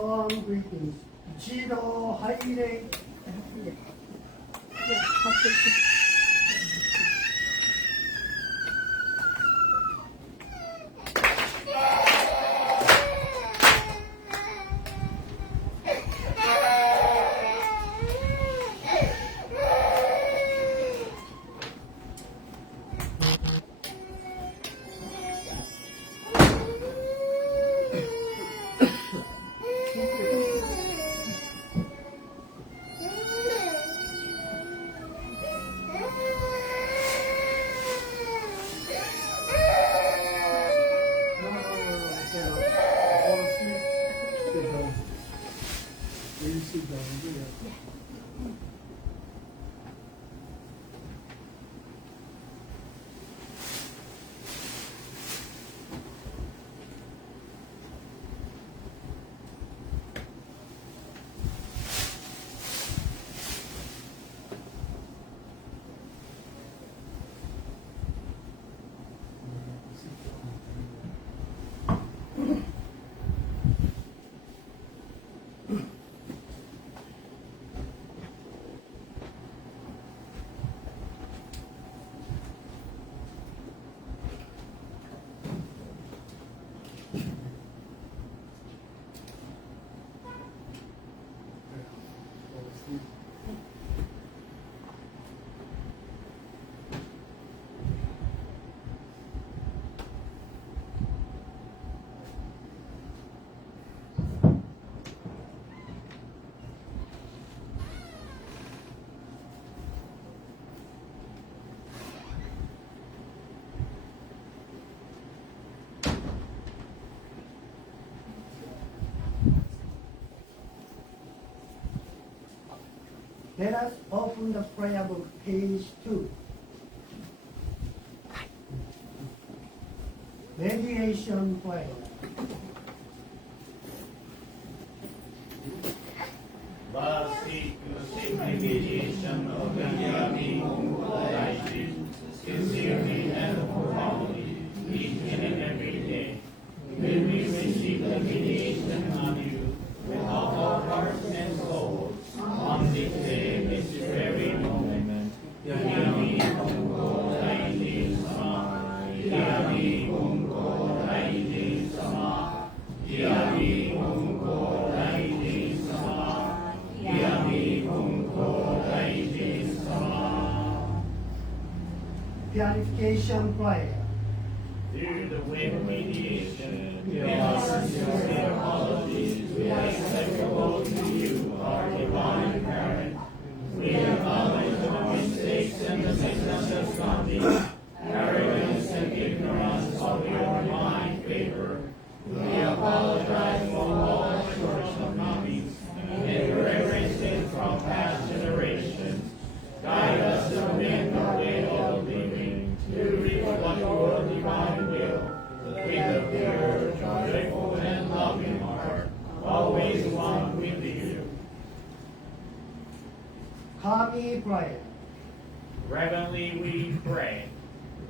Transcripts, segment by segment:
Warm greetings. Ichido Haire. Let us open the prayer book, page 2. Mediation prayer. Thus seek the sacred mediation of the Yami Mongolai, sincerely and profoundly, each and every day. May we receive the mediation of you with all our hearts and souls on this day, this very moment. Yami Mongolai Sama, Yami Mongolai Sama, Yami Mongolai Sama, Yami Mongolai Sama. Purification prayer. Through the way of mediation, give us sincere apologies we are acceptable to you, our divine parent. We acknowledge our mistakes and the sickness of conduct, arrogance and ignorance of your divine favor. We apologize for all our shortcomings and irreverences from past generations. Guide us to amend our way of living, to reflect your divine will, with a pure, joyful, and loving heart, always one with you. Kami prayer. Reverently we pray,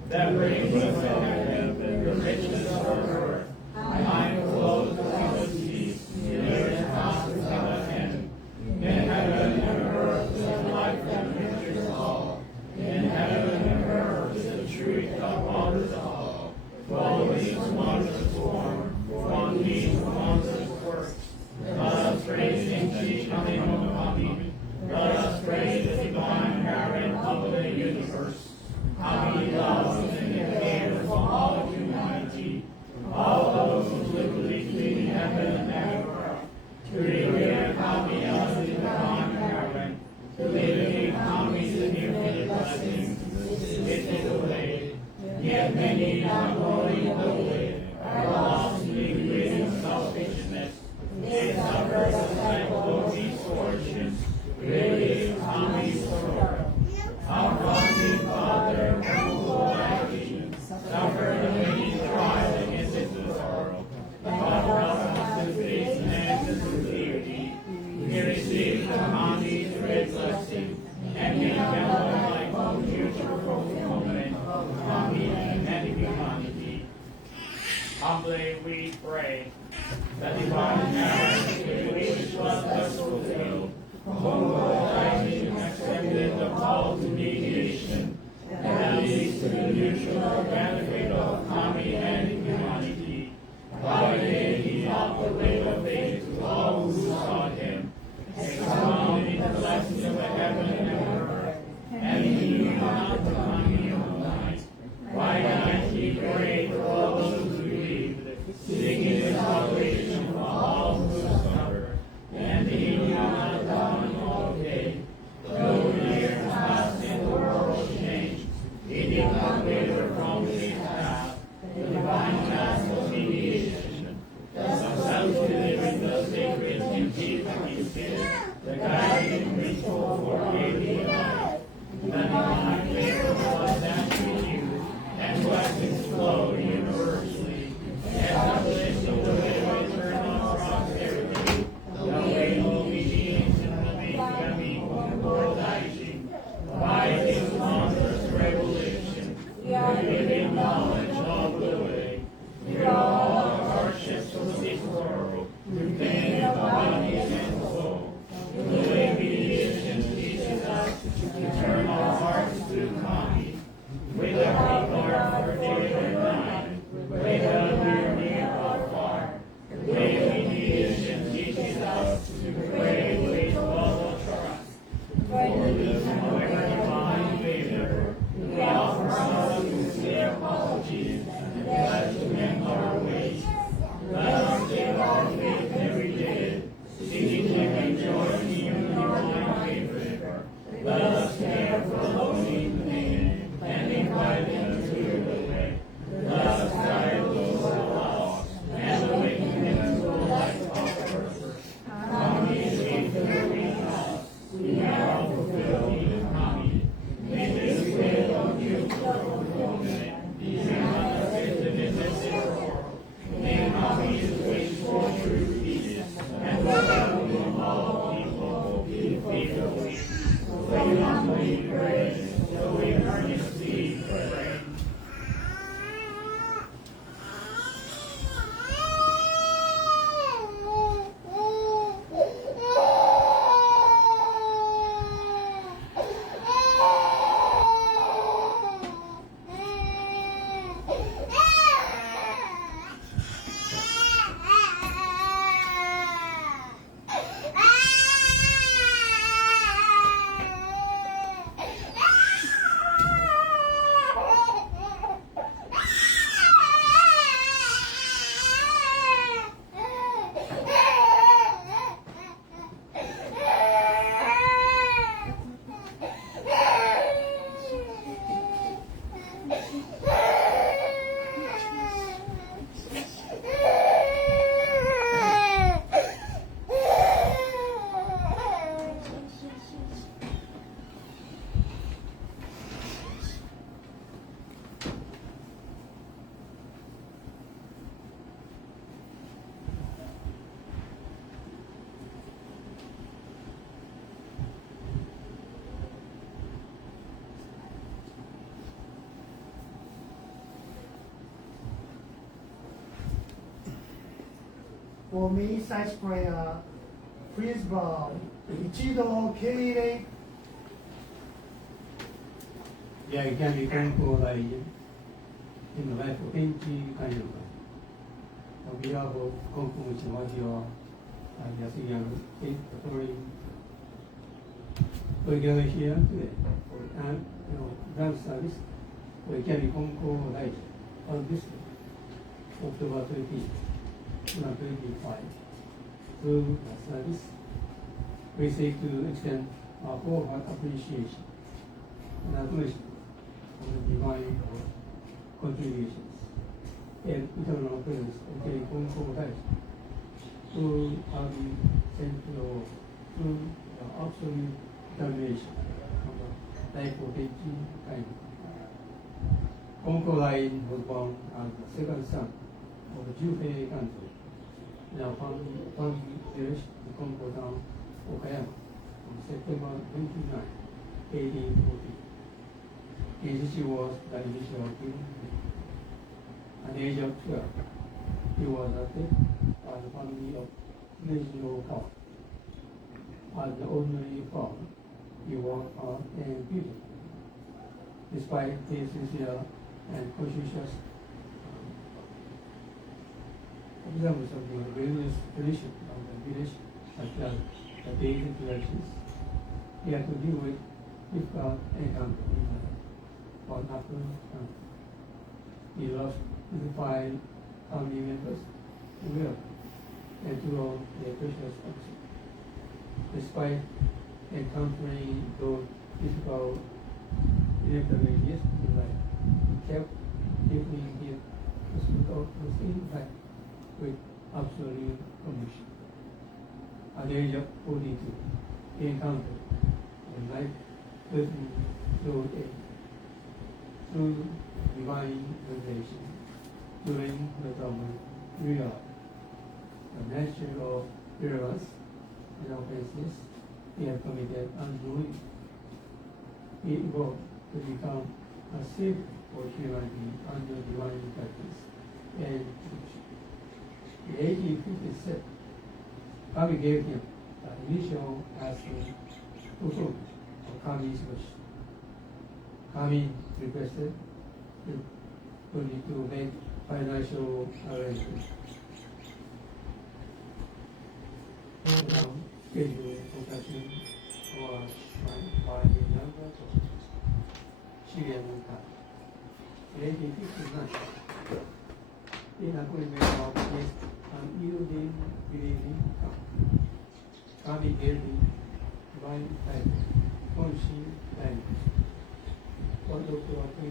that brings us from heaven the richness of earth, mindful of the seas, near and fast as our hand. In heaven and earth is life and riches all. In heaven and earth is the truth that wanders all. For these wondrous form, from these wondrous works. Let us praise Him, teach Him, Kami. Let us praise the divine parent of the universe. How He loves and cares for all of humanity, all those who live between heaven and earth. To revere Kami as the divine parent, to live in Kami's infinite blessings, this is the way. Yet many not knowing the way are lost in ignorance selfishness. They suffer the cycle of misfortunes. Really, Kami's sorrow. Our founding Father, Mongolai, suffered many trials against his sorrow. But brought to faith and to sincerity. He received the Kami's great blessing, and he felt like a future fulfillment of Kami and humanity. Humbly we pray that divine marriage which was thus fulfilled, Holy accepted the call to mediation, and that leads to the mutual benefit of Kami and humanity. By day he taught the way of faith to all who sought him, expounding the blessings of the heaven and earth, and he knew not the coming of night. By night he prayed for all those who believed, seeking the salvation of all who suffer, and he knew not the coming of day. Though years passed and the world changed, he did not waver from his path. The divine task of mediation, self-delivering the sacred indeed he did, the guiding principle for daily life. The divine favor was naturally used, and blessings flowed universally, establishing the way of eternal prosperity. The way of mediation will be coming for Daijin. By his wondrous revelation, we are giving knowledge of the way. Through all the hardships of this world, through pain of body and soul, the way mediation teaches us to turn our hearts to Kami. With every regard for day and night, whether we're near or far, the way mediation teaches us to pray with all trust. For this divine favor, we offer our sincere apologies and pledge to mend our ways. Let us give our faith every day, seeking to enjoy the divine favor. Let us care for those in pain and invite them to the way. Let us guide those who are lost and awaken them to a life of purpose. Kami is fulfilling us. We are fulfilling Kami. May this way of mutual fulfillment be manifested in this world. May Kami's wish for true peace and the well-being of all people be fulfilled. We humbly pray, so we earnestly pray. For me, such prayer, please bow. 一度敬礼。 Yeah, it can be thankful that in the life of Kenji Kanyama. On behalf of Konku Chimajiwa and Yasuyan, we gather here today for an dance service. We carry Konku Light on this October 20, 2025. Through the service, we seek to extend our wholehearted appreciation and admiration of the divine contributions and eternal presence of the Konko Light, who have been sent through the absolute determination of the life of Kenji Kanyama. Konko Light was born as the second son of Jufei Kanto in a family village in Konko town, Okayama, on September 29, 1840. Kenji was the initial king. At the age of 12, he was adopted by the family of Nejiro. As the ordinary farmer, he worked hard and beautiful. Despite his sincere and conscientious observance of the religious tradition of the village, such as the daily traditions, he had to deal with difficult encounter in one after another. He lost his 5 family members to will and to all their precious oxygen. Despite encountering those difficult inevitabilities in life, he kept deepening his pursuit of within life with absolute conviction. At the age of 42, he encountered a life-threatening through divine revelation. During the Talmud, realized the nature of irreverence and offenses he had committed unduly. He evolved to become a savior for humanity under divine practice and teaching. In 1857, Kami gave him the initial asking fulfillment of Kami's wish. Kami requested to make financial arrangements. Schedule construction was by the number of Syrian Army. In 1859, in agreement of his unyielding believing Kami gave the divine title, Konshi language. On October 24,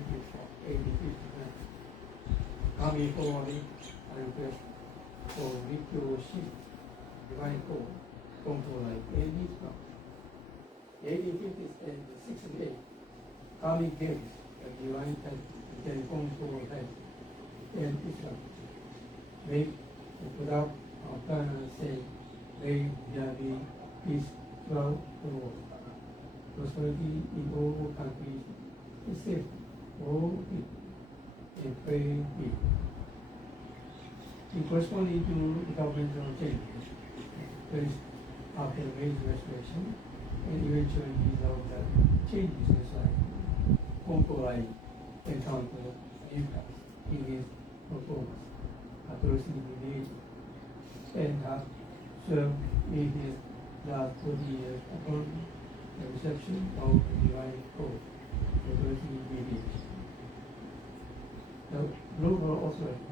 1859, Kami forwarded a request for Rikyo Shin, divine code, control like any from 1850s and 68, Kami gave the divine title, then control like and Islam. Make without our parents say, may there be peace throughout the world. Prosperity in all countries is safe for all people and free people. In corresponding to governmental changes, placed after the Great Restoration, and eventually resolved that changes in society, Konkolai encountered impact in his performance, addressing the need, and have served in his last 40 years upon the reception of the divine code, addressing the need. The global authority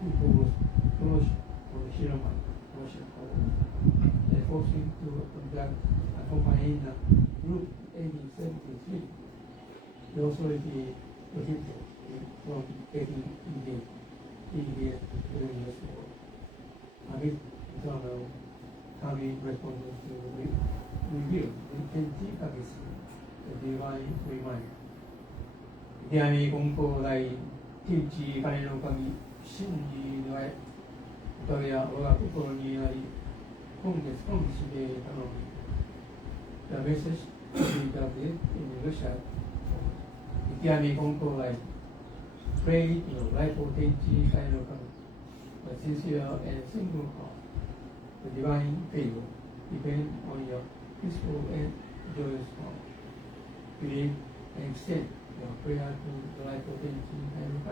imposed closure of the Shiraman Russian code, forcing to conduct a Homaina group in 1873. The authority prohibited from getting engaged during this war. Amid internal Kami responded to reveal the anti-Kabism, the divine reminder. 手紙金光大天地金の神真理の愛おかげや我が心にあり今日で頼み The message to be adopted in Russia. 手紙金光大 Pray to the life of 天地金の神 The sincere and simple heart. The divine favor depend on your peaceful and joyous heart. Believe and extend your prayer to the life of 天地金の神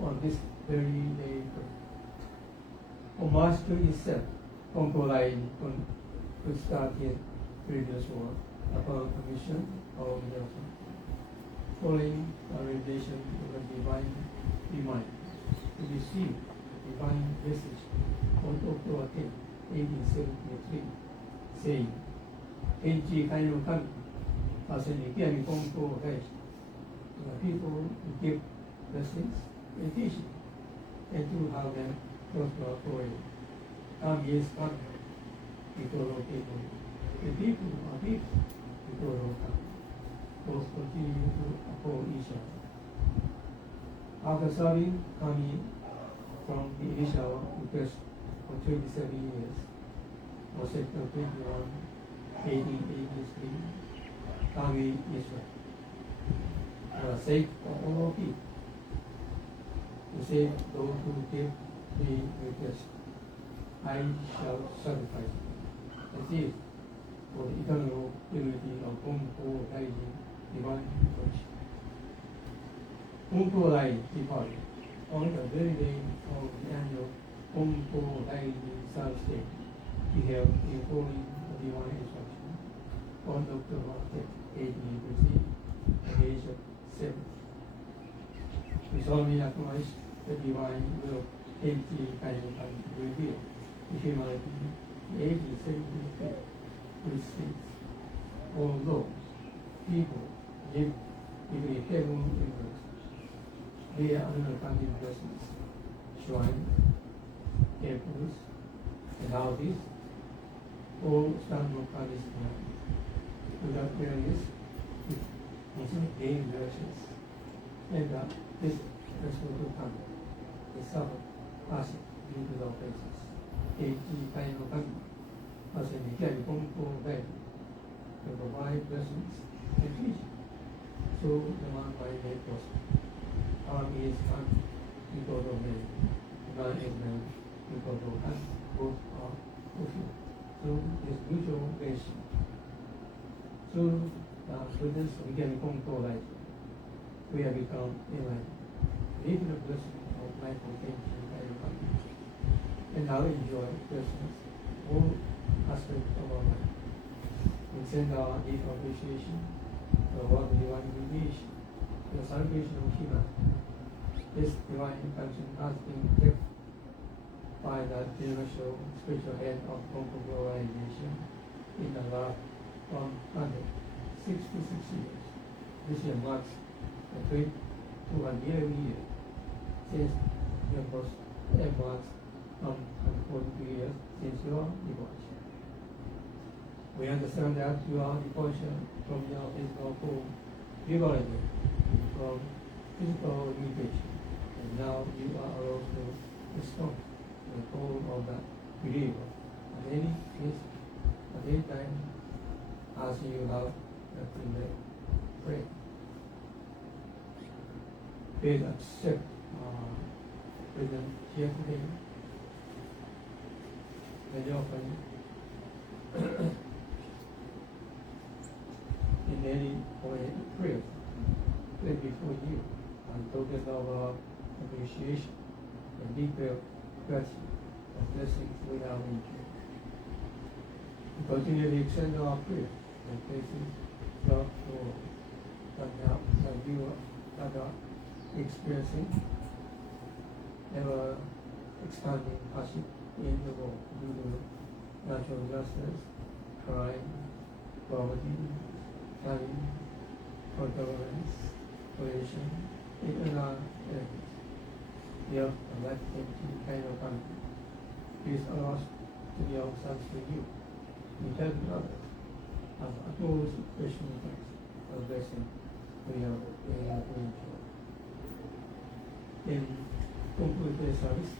on this very day. On March 27, Konkolai could start his previous work upon permission of the author. Following a revelation of the divine reminder, to receive the divine message on October 10, 1873, saying, Tenchi Kai no Kami, as an Ikemi Konko Rai, the people to give blessings and teaching, and to have them prosper forever. Kami is Kami, people of people. The people are people, people of Kami. Both continue to uphold each other. After serving Kami from the initial request for 27 years, on September 21, 1883, Kami is right. For the sake of all people, to save those who give he request, I shall sacrifice as is for the eternal unity of Bonpo Daiji Divine Church. Bonpo Dai departed on the very day of the annual Bonpo Daiji Thursday. He held a holy divine instruction on October 10, 1883, at the age of 70. We solemnly acknowledge the divine will of Kenji Kaiyokan reveal to humanity the 1873 which says, although people live between heaven and earth, they are unaccounted blessings, shrine, temples, and houses, all stand on Kami's command. Without fairness, it gain directions, and this responsible conduct is suffered passing into the places. Kenji Kaiyokan as a Nikari Bonpo Dai to provide blessings and teaching. So the man by made possible. Army is man, because of man. Man is man, because of us. Both are fulfilled. So this mutual relation. So with this Nikari Bonpo Dai, we have become enlightened. Live the blessing of life of Kenji Kaiyokan. And now enjoy blessings all aspects of our life. We send our deep appreciation to the work of divine illumination, the salvation of humanity. This divine intention has been kept by the universal spiritual head of Bonpo Organization in the last 166 years. This year marks the 200th year since your birth, and marks 142 years since your departure. We understand that your departure from your physical home liberated from physical limitation, and now you are allowed to respond to the call of the believer at any place, at any time, as you have the privilege to pray. Please accept present here today. Very often, in any way, prayer, pray before you, and token of appreciation and deep gratitude for blessings we have enjoyed. We continually extend our prayer and places love for that you are experiencing ever expanding hardship in the world due to natural disasters, crime, poverty, famine, intolerance, pollution, and other areas. We have a life-changing kind of country. Please allow us to be of service to you. We help others as utmost Christian thanks for the blessing we have enjoyed. In concluding service,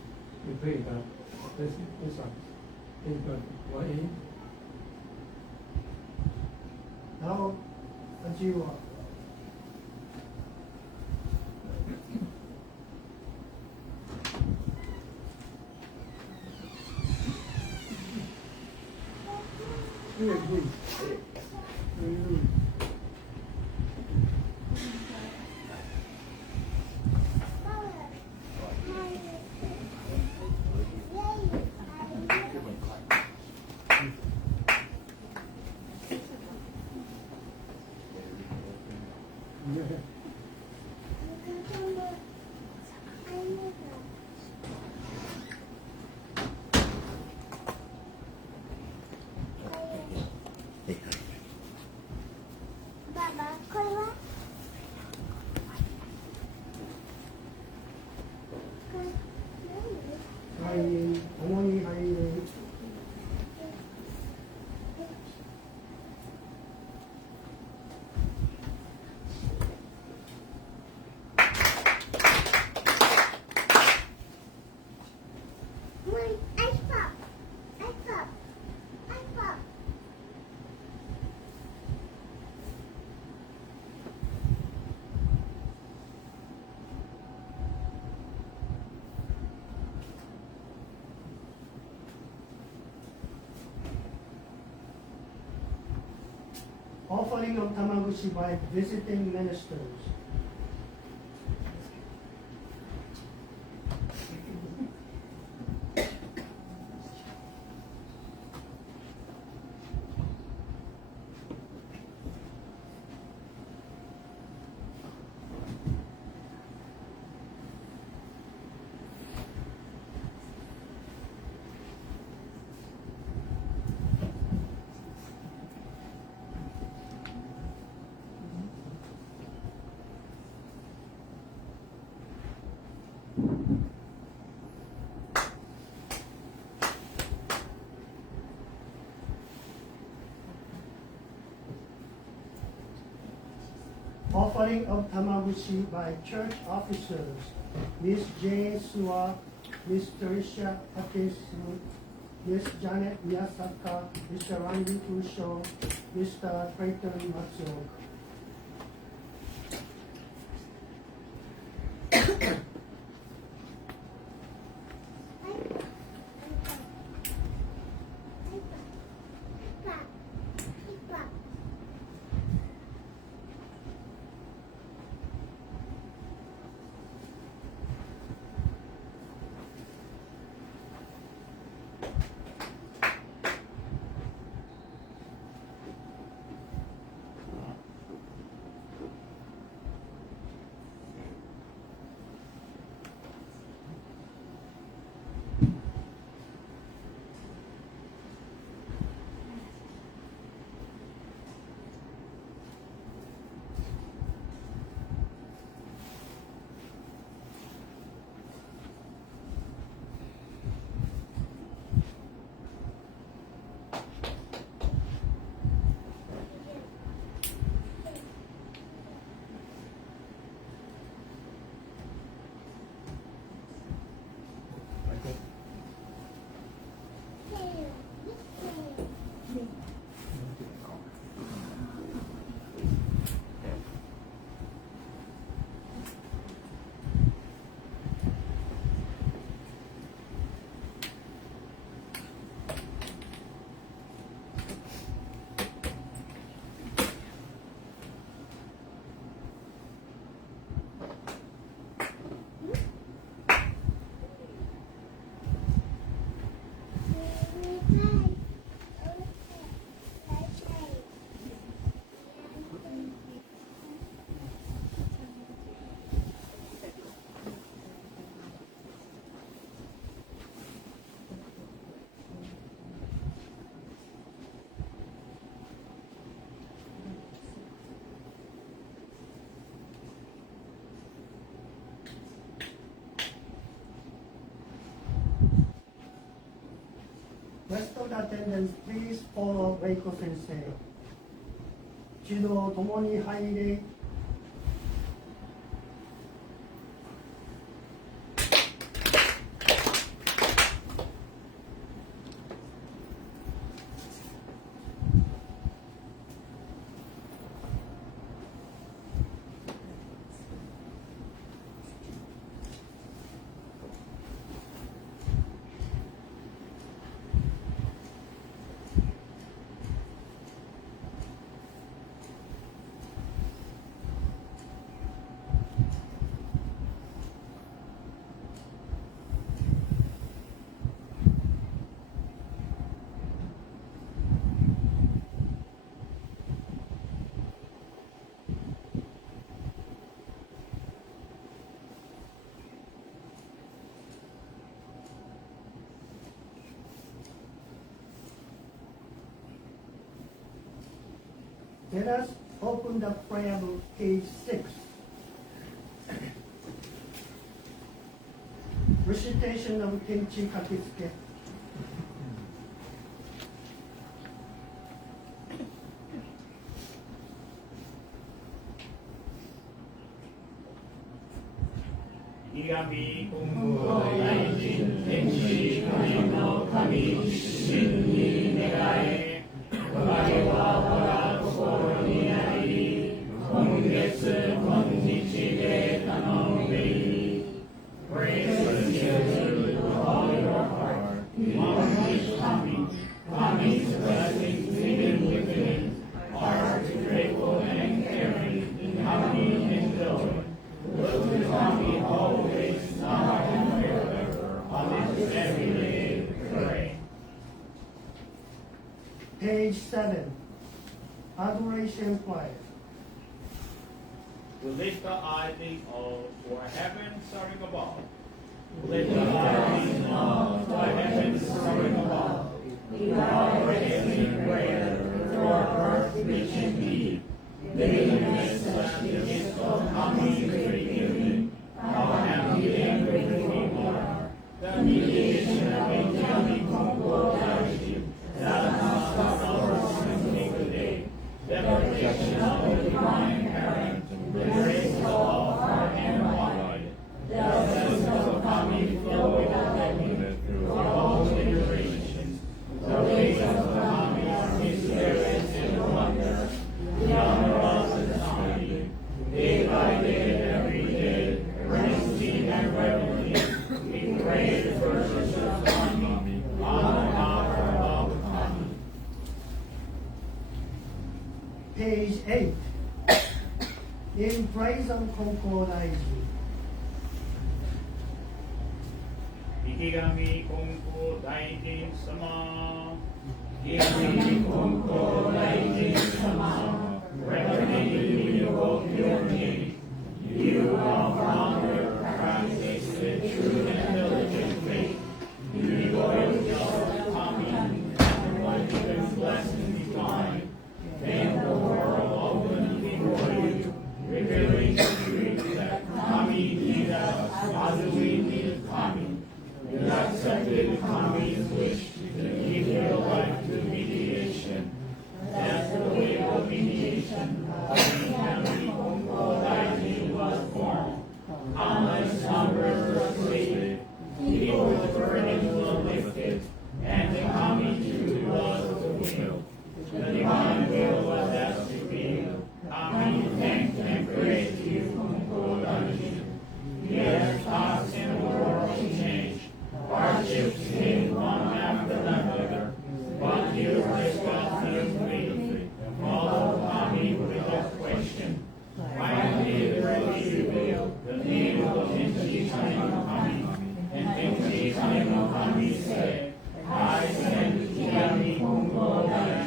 we pray that the blessing of service is granted. Now, achieve. 어머니 가위를 Offering of Tamaguchi by visiting ministers. Offering of Tamaguchi by church officers, Miss Jane Suwa, Miss Teresa Atesu, Miss Janet Miyasaka, Mr. Randy Kusho, Mr. Clayton Matsuoka. Rest of the attendants, please follow Reiko Sensei. 一同共に入れ。Let us open the prayer book, page 6. Recitation of Kenchi Kakitsuke. Igami Kungo Daijin Tenshi Kami no Kami Shin ni Negae Kage wa waga kokoro ni nari Kongetsu konnichi de tanomei Praise you with all your heart Almighty Kami Kami's blessings hidden within are to great Page 7, Adoration Choir. We lift the eyes for heaven soaring above. Lift the eyes for heaven soaring above. We are raising prayer for earth rich and deep. Living with such the gift of coming forgiving. How happy and grateful we are. The mediation of angelic concordia. That must our sins today. The protection of the divine parent. The grace of all heart and mind. The blessings of coming flow without limit through all generations. The ways of the coming are mysterious and wonder. Beyond us understanding. Day by day, every day, earnestly and reverently, we pray the virtues of coming on the power of coming. Page 8, In Praise of Concordia. 池上金光大臣様、池上金光大臣様、Reverend of your name, you are founder, practice the true and diligent faith. You voice yourself coming, and one blessing divine. Then the world opened before you, revealing the truth that coming is us as we need coming. You accepted Kami's wish to give your life to mediation. That's the way of mediation. Family Concordia was born. Countless numbers were created. People's burdens were lifted, and the coming truth was fulfilled. The divine will was as revealed. Kami thanks and praise you, Concordia. Yes, hearts and world change. Hardships came one after another, but you responsibly follow Kami without question. Finally, the revealed the name of Tenchi Kami, and Tenchi Kami said, I send Kami Concordia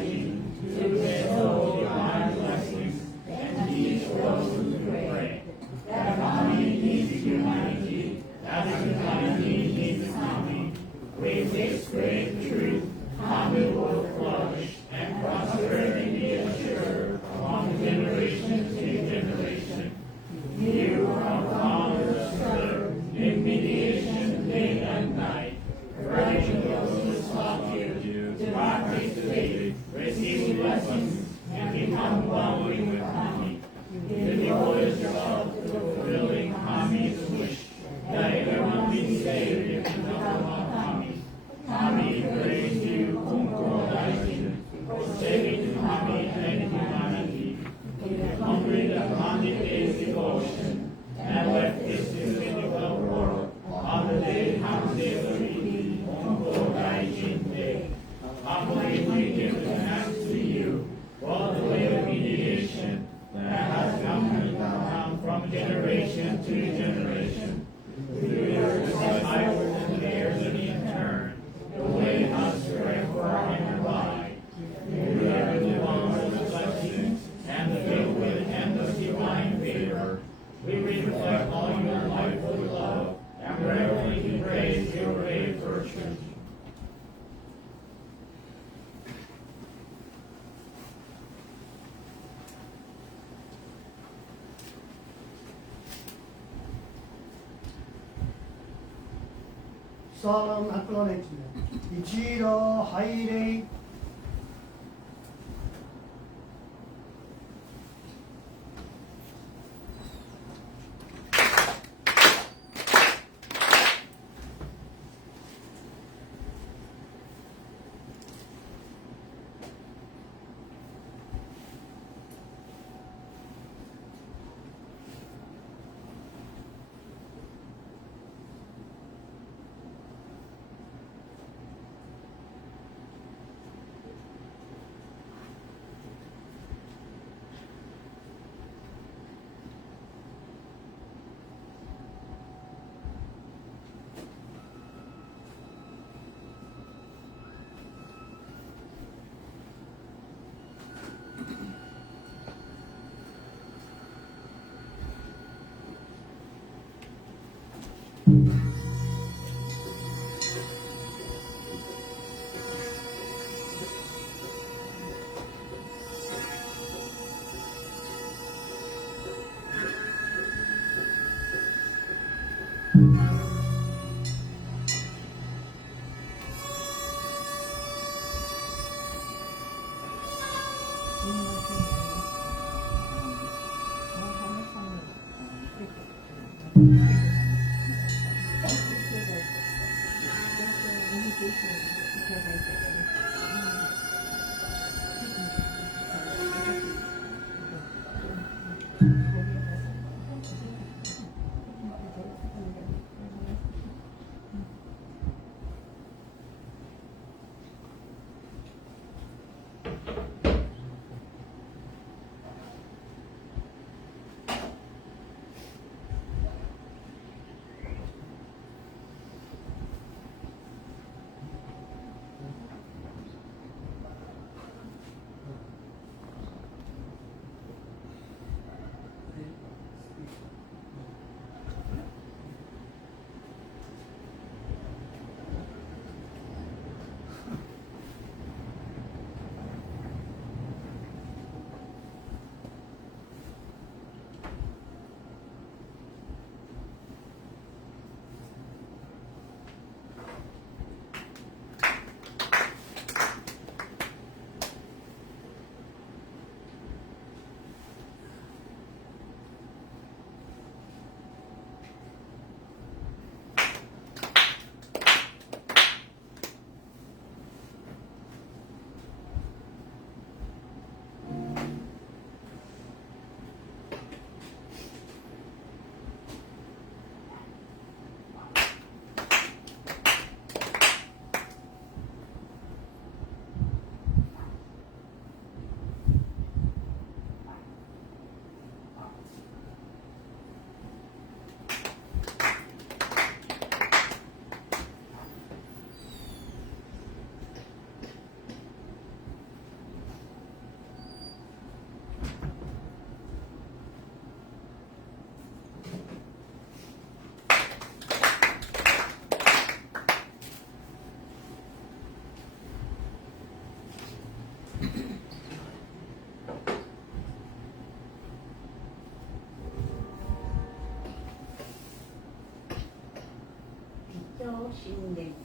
to bestow divine blessings and teach those who pray. That Kami needs humanity, that humanity needs Kami. With this great truth, Kami will flourish and prosperity be assured from generation to generation. You are found to serve in mediation day and night, urging those who sought you to practice faith, receive blessings, and become one with Kami. You devote yourself to fulfilling Kami's wish, that everyone be saved in the name of Kami. Kami praise you, Concordia, for saving Kami and humanity. Complete the Kami-based devotion, and let this physical world on the day comes daily, Concordia Day. Humbly we give thanks to you for the way of mediation that has come from generation to generation. We are disciples and heirs in turn, the way has spread far and wide. We are the ones of blessings and the filled with endless divine favor. We reflect on your life with love and reverently praise your great virtues. Solemn acknowledgement. Ichiro Haile. 神殿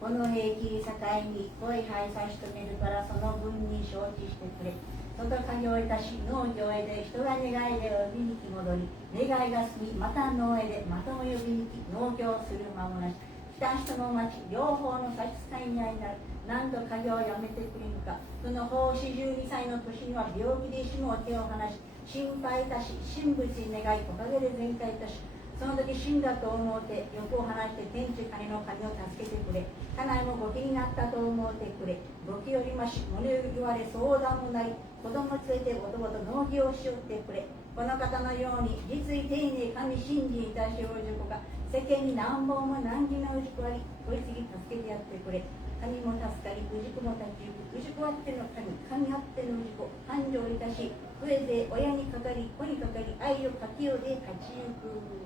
この兵器境に一恋拝差し止めるからその分に承知してくれ外家業いたし農業へで人が願いで呼びに来戻り願いが済みまた農へでまたも呼びに来農業する間もなし来た人の町両方の差し支えにあいなる何度家業をやめてくれぬかその法四12歳の年には病気で死も手を離し心配いたし神仏に願いおかげで全開いたしその時死んだと思うて欲を離して天地金の神を助けてくれ家内もご気になったと思うてくれご気よりまし物より言われ相談もない子供連れてごとごと農業をしよってくれこの方のように実意丁寧神信心いたしおる子が世間に何本も難儀な氏子ありおい次助けてやってくれ神も助かり氏子も立ち行く氏子あっての神神あっての氏子繁盛いたし増えて親にかかり子にかかり愛をかけようで勝ち行く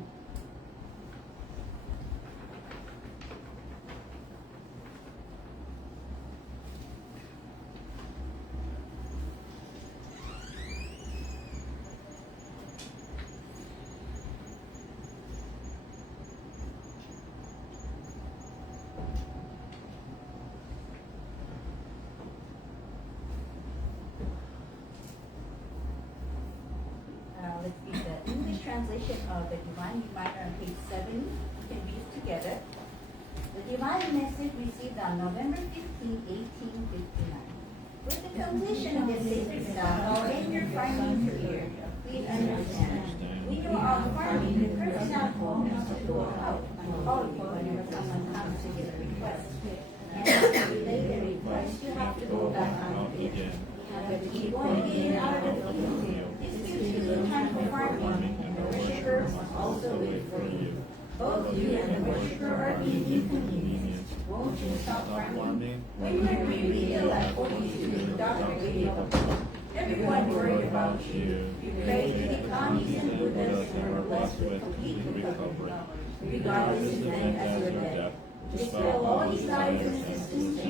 Let's read the English translation of the Divine Reminder on page 7. You can read it together. The Divine Message received on November 15, 1859. With the completion of this sacred staff, our annual farming career, please understand. We do our farming, the curse not home has to go out and call you whenever someone comes to get a request. And to relay the request, you have to go back on the field. You have to keep going in and out of the field. This gives you the time for farming, and the worshiper must also wait for you. Both you and the worshiper are being inconvenienced. Won't you stop farming? When you're really ill at 42, the doctor gave you a pill. Everyone worried about you. You prayed to the Kamis and Buddhas and were blessed with complete recovery. Regardless of them as your death. Dispel all these lies and systems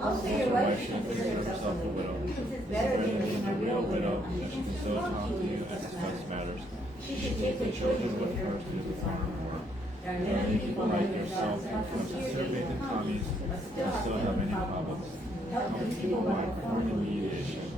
also, your wife should consider herself a widow, because it's better than being a real widow, and she should still talk to you as matters. She should take the children with her to the farm. There are many people like yourselves who have sincerely the Kamis, but still have many problems. Help these people by performing mediation.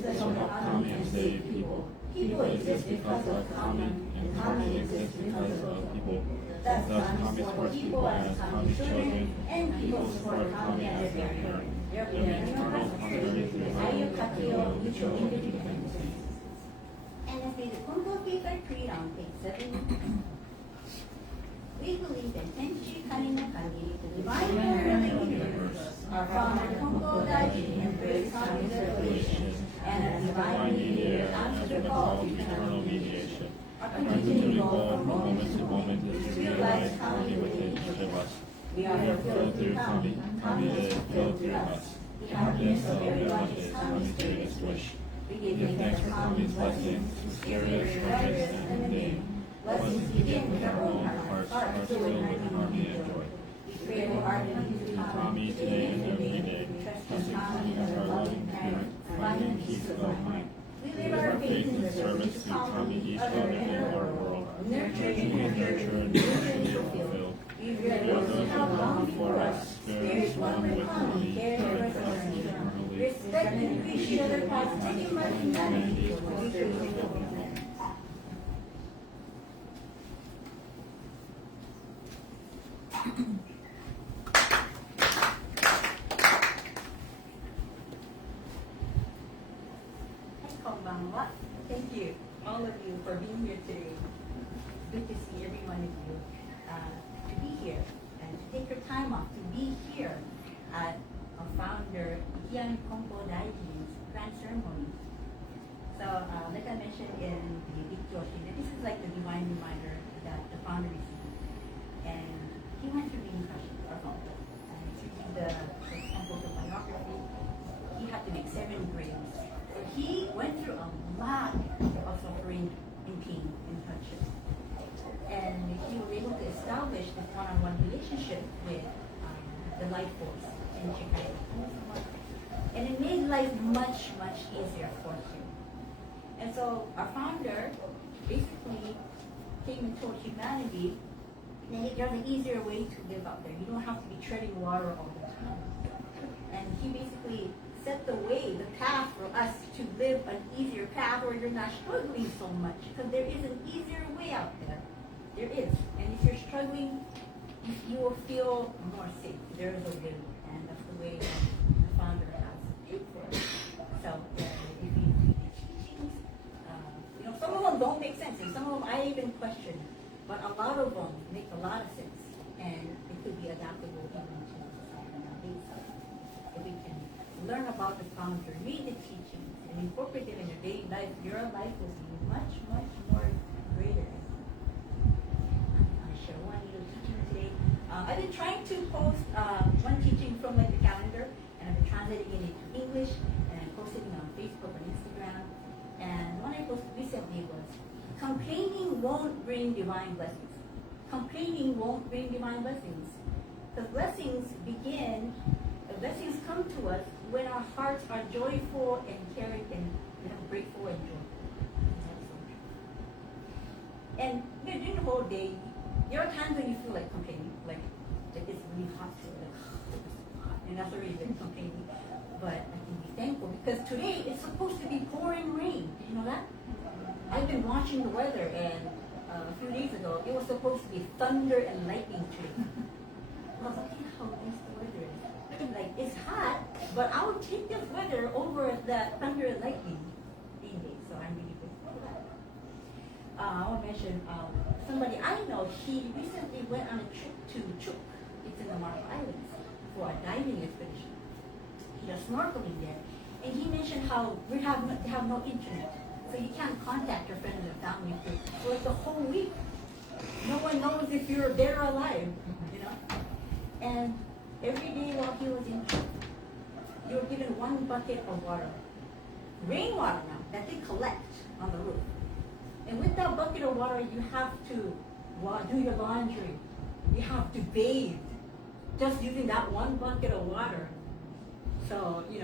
This will help Kami and save people. People exist because of Kami, and Kami exists because of people. Thus, comes for people as common children, and people for common as their parents. Therefore, no hostility, ayukatio, mutual interdependence. And as we complete our creed on page 7, we believe that Tenchi Kanina Kagi, the divine order of the universe, our founder Kongo Daiji, embraced common revelation, and a divine mediator answered the call to eternal mediation. Our continuing goal from moment to moment is to realize Kami within each of us. We are fulfilled through Kami, Kami is fulfilled through us. The happiness of everyone is Kami's greatest wish. We give thanks for Kami's blessings, mysterious, wondrous, and the name. Blessings begin with our own hearts filled with harmony and joy. We pray ardently to Kami today and every day. Trust in Kami as our loving parent, finding peace of mind. We live our faith in the service to Kami, each other, and our world. Nurturing and nurturing fulfilled. We realize how long before us, spirits one with Kami, caring for us eternally. Respect and appreciate other paths taken by humanity for the future of the world. Konbanwa. Thank you, all of you, for being here today. Good to see every one of you to be here and to take your time off to be here at our founder Ikian Konko Daiji's grand ceremony. So, like I mentioned in the Dikyoshi, this is like the divine reminder that the founder received. And he went through being crushed, our founder. And to read the Konko biography, he had to make 7 grades. So he went through a lot of suffering and pain and hardship. And he was able to establish this one-on-one relationship with the life force in Chicago. And it made life much, much easier for him. And so our founder basically came and told humanity that there's an easier way to live out there. You don't have to be treading water all the time. And he basically set the way, the path for us to live an easier path where you're not struggling so much. Because there is an easier way out there. There is. And if you're struggling, you will feel more safe. There is a way. And that's the way that the founder has paid for it. So if you read the teachings, some of them don't make sense. And some of them I even question. But a lot of them make a lot of sense. And it could be adaptable even to society nowadays. If we can learn about the founder, read the teachings, and incorporate it in your daily life, your life will be much, much more greater. I'll share one little teaching today. I've been trying to post one teaching from the calendar, and I've been translating it into English, and I'm posting it on Facebook and Instagram. And one I posted recently was, complaining won't bring divine blessings. Complaining won't bring divine blessings. Because blessings come to us when our hearts are joyful and caring and grateful and joyful. And during the whole day, there are times when you feel like complaining, like it's really hot today, and that's already been complaining. But I can be thankful because today it's supposed to be pouring rain. Did you know that? I've been watching the weather, and a few days ago it was supposed to be thunder and lightning today. I was like, how nice the weather is. Like, it's hot, but I would take this weather over the thunder and lightning these days, so I'm really grateful for that. I want to mention somebody I know, he recently went on a trip to Chuuk, it's in the Marshall Islands, for a diving expedition. He was snorkeling there, and he mentioned how they have no internet, so you can't contact your friends and family for like the whole week. No one knows if you're there or alive, And every day while he was in Chuuk, you were given 1 bucket of water, rainwater now, that they collect on the roof. And with that bucket of water, you have to do your laundry. You have to bathe, just using that 1 bucket of water. So, he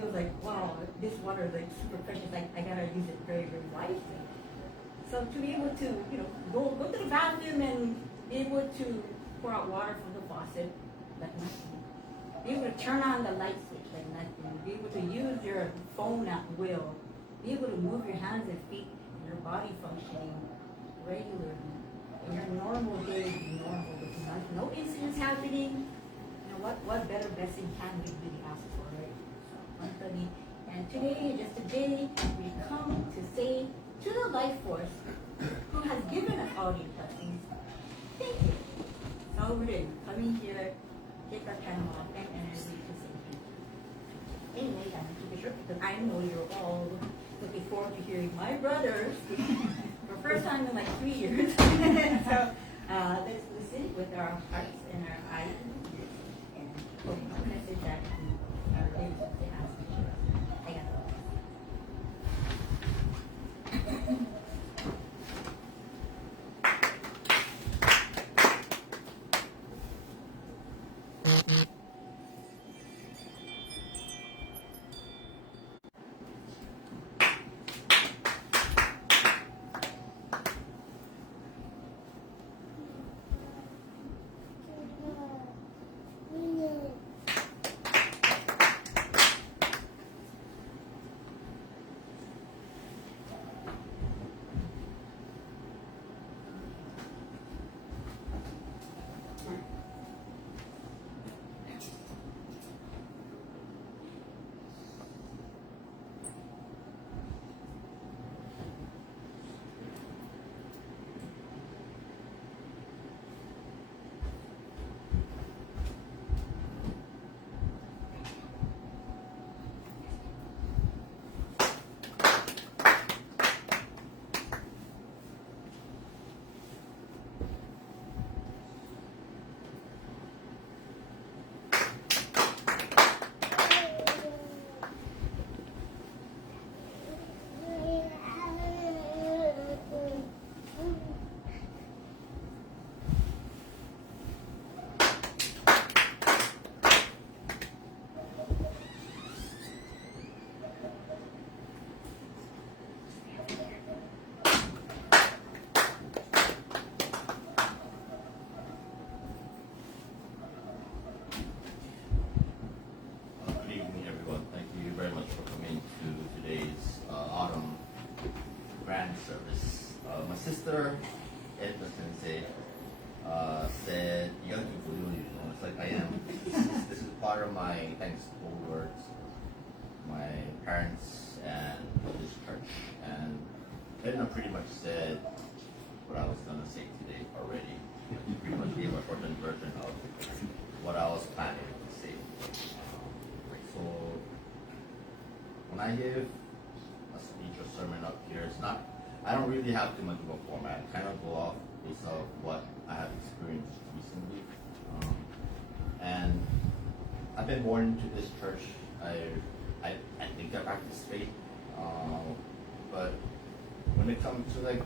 was like, wow, this water is like super precious. I gotta use it very, very wisely. So to be able to, go to the bathroom and be able to pour out water from the faucet, like nothing. Be able to turn on the light switch, like nothing. Be able to use your phone at will. Be able to move your hands and feet and your body functioning regularly, and your normal day be normal with no incidents happening, you know, what better blessing can we really ask for, right? So, Anthony, and today, just today, we come to say to the life force who has given us all these blessings, thank you. So we're coming here, get our time off and energy to say thank you. Anyway, I'm keep it short because I know you're all looking forward to hearing my brothers for the first time in like 3 years. So let's listen with our hearts and our eyes and ears and hope the message that our ladies have to ask to share. I got it. Sister Edna Sensei said, "You have to believe you know." It's like I am. This is part of my thanks towards my parents and this church. And Edna pretty much said what I was gonna say today already. She pretty much gave a shortened version of what I was planning to say. So when I give a speech or sermon up here, it's not. I don't really have too much of a format. I kind of go off based of what I have experienced recently. And I've been born into this church. I think I practice faith. But when it comes to like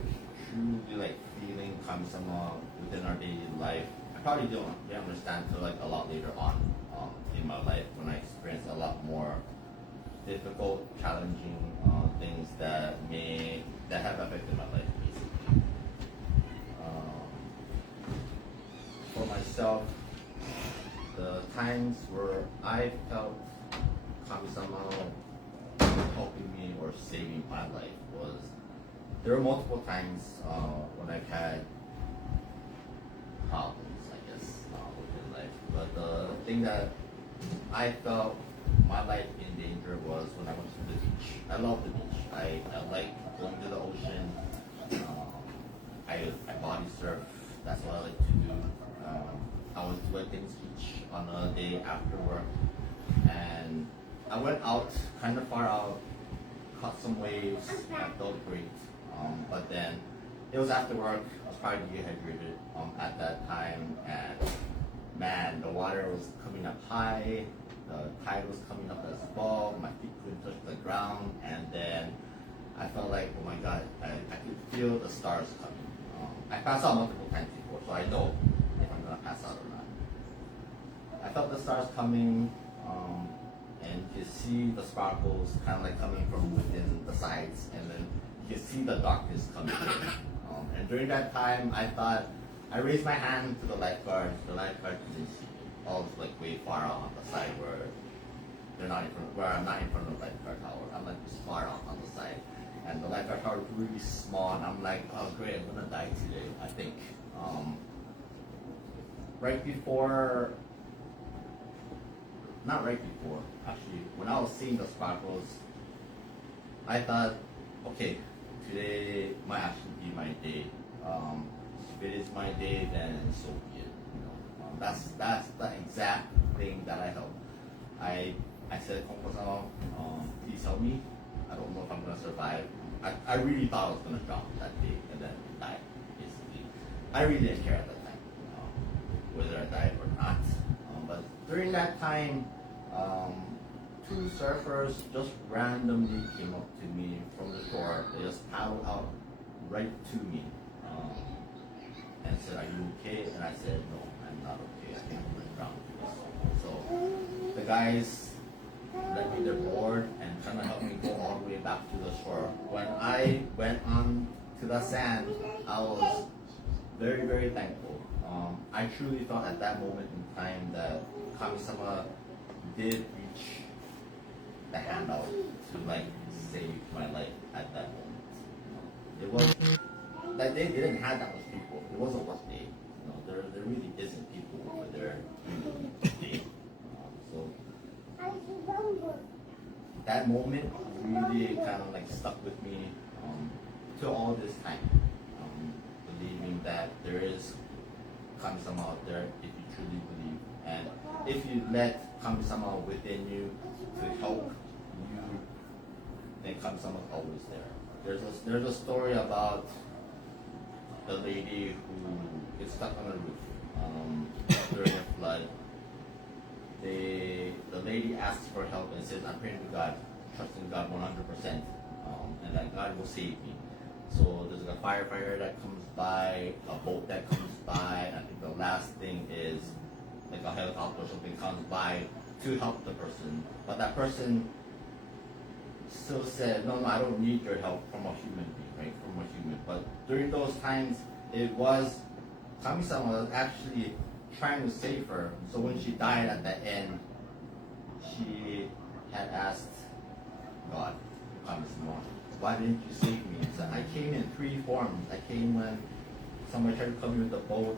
truly like feeling Kami-sama within our daily life, I probably didn't understand until like a lot later on in my life when I experienced a lot more difficult, challenging things that have affected my life, basically. For myself, the times where I felt Kami-sama helping me or saving my life was, there were multiple times when I've had problems, I guess, within life. But the thing that I felt my life in danger was when I went to the beach. I love the beach. I like going to the ocean. I body surf. That's what I like to do. I was to Things Beach on a day after work, and I went out, kind of far out, caught some waves. I felt great. But then it was after work. I was probably dehydrated at that time, and man, the water was coming up high. The tide was coming up as well. My feet couldn't touch the ground, and then I felt like, oh my God, I could feel the stars coming. I passed out multiple times before, so I know if I'm gonna pass out or not. I felt the stars coming, and you see the sparkles kind of like coming from within the sides, and then you see the darkness coming in. And during that time, I raised my hand to the lifeguard. The lifeguard couldn't see me. I was like way far out on the side where I'm not in front of the lifeguard tower. I'm like just far out on the side. And the lifeguard tower was really small, and I'm like, oh great, I'm gonna die today, I think. Right before, not right before, actually, when I was seeing the sparkles, I thought, okay, today might actually be my day. If it is my day, then so be it. You know, that's the exact thing that I felt. I said, Kongpo-sama, please help me. I don't know if I'm gonna survive. I really thought I was gonna drown that day and then die, basically. I really didn't care at that time, whether I died or not. But during that time, two surfers just randomly came up to me from the shore. They just paddled out right to me and said, "Are you okay?" And I said, "No, I'm not okay. I think I'm gonna drown." So the guys let me their board and trying to help me go all the way back to the shore. When I went on to the sand, I was very, very thankful. I truly thought at that moment in time that Kami-sama did reach the hand out to like save my life at that moment. It was like they didn't have that much people. It was a work day. You know, there really isn't people over there during the day. So that moment really kind of like stuck with me to all this time, believing that there is Kami-sama out there if you truly believe, and if you let Kami-sama within you to help you, then Kami-sama is always there. There's a story about the lady who is stuck on a roof during a flood. The lady asks for help and says, "I'm praying to God, trusting God 100%, and that God will save me." So there's a firefighter that comes by, a boat that comes by. I think the last thing is like a helicopter or something comes by to help the person. But that person still said, "No, I don't need your help from a human being, right? From a human." But during those times, it was Kami-sama was actually trying to save her. So when she died at the end, she had asked God, Kami-sama, "Why didn't you save me?" So I came in three forms. I came when somebody tried to come in with the boat,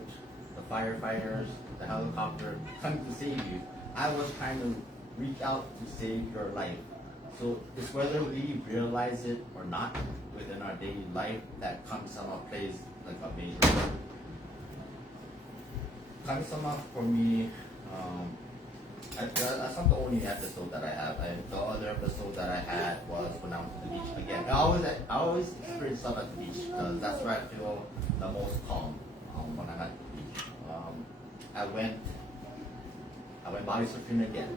the firefighters, the helicopter, coming to save you. I was trying to reach out to save your life. So it's whether we realize it or not within our daily life that Kami-sama plays like a major role. Kami-sama for me, that's not the only episode that I have. The other episode that I had was when I went to the beach again. I always experience stuff at the beach because that's where I feel the most calm when I'm at the beach. I went body surfing again.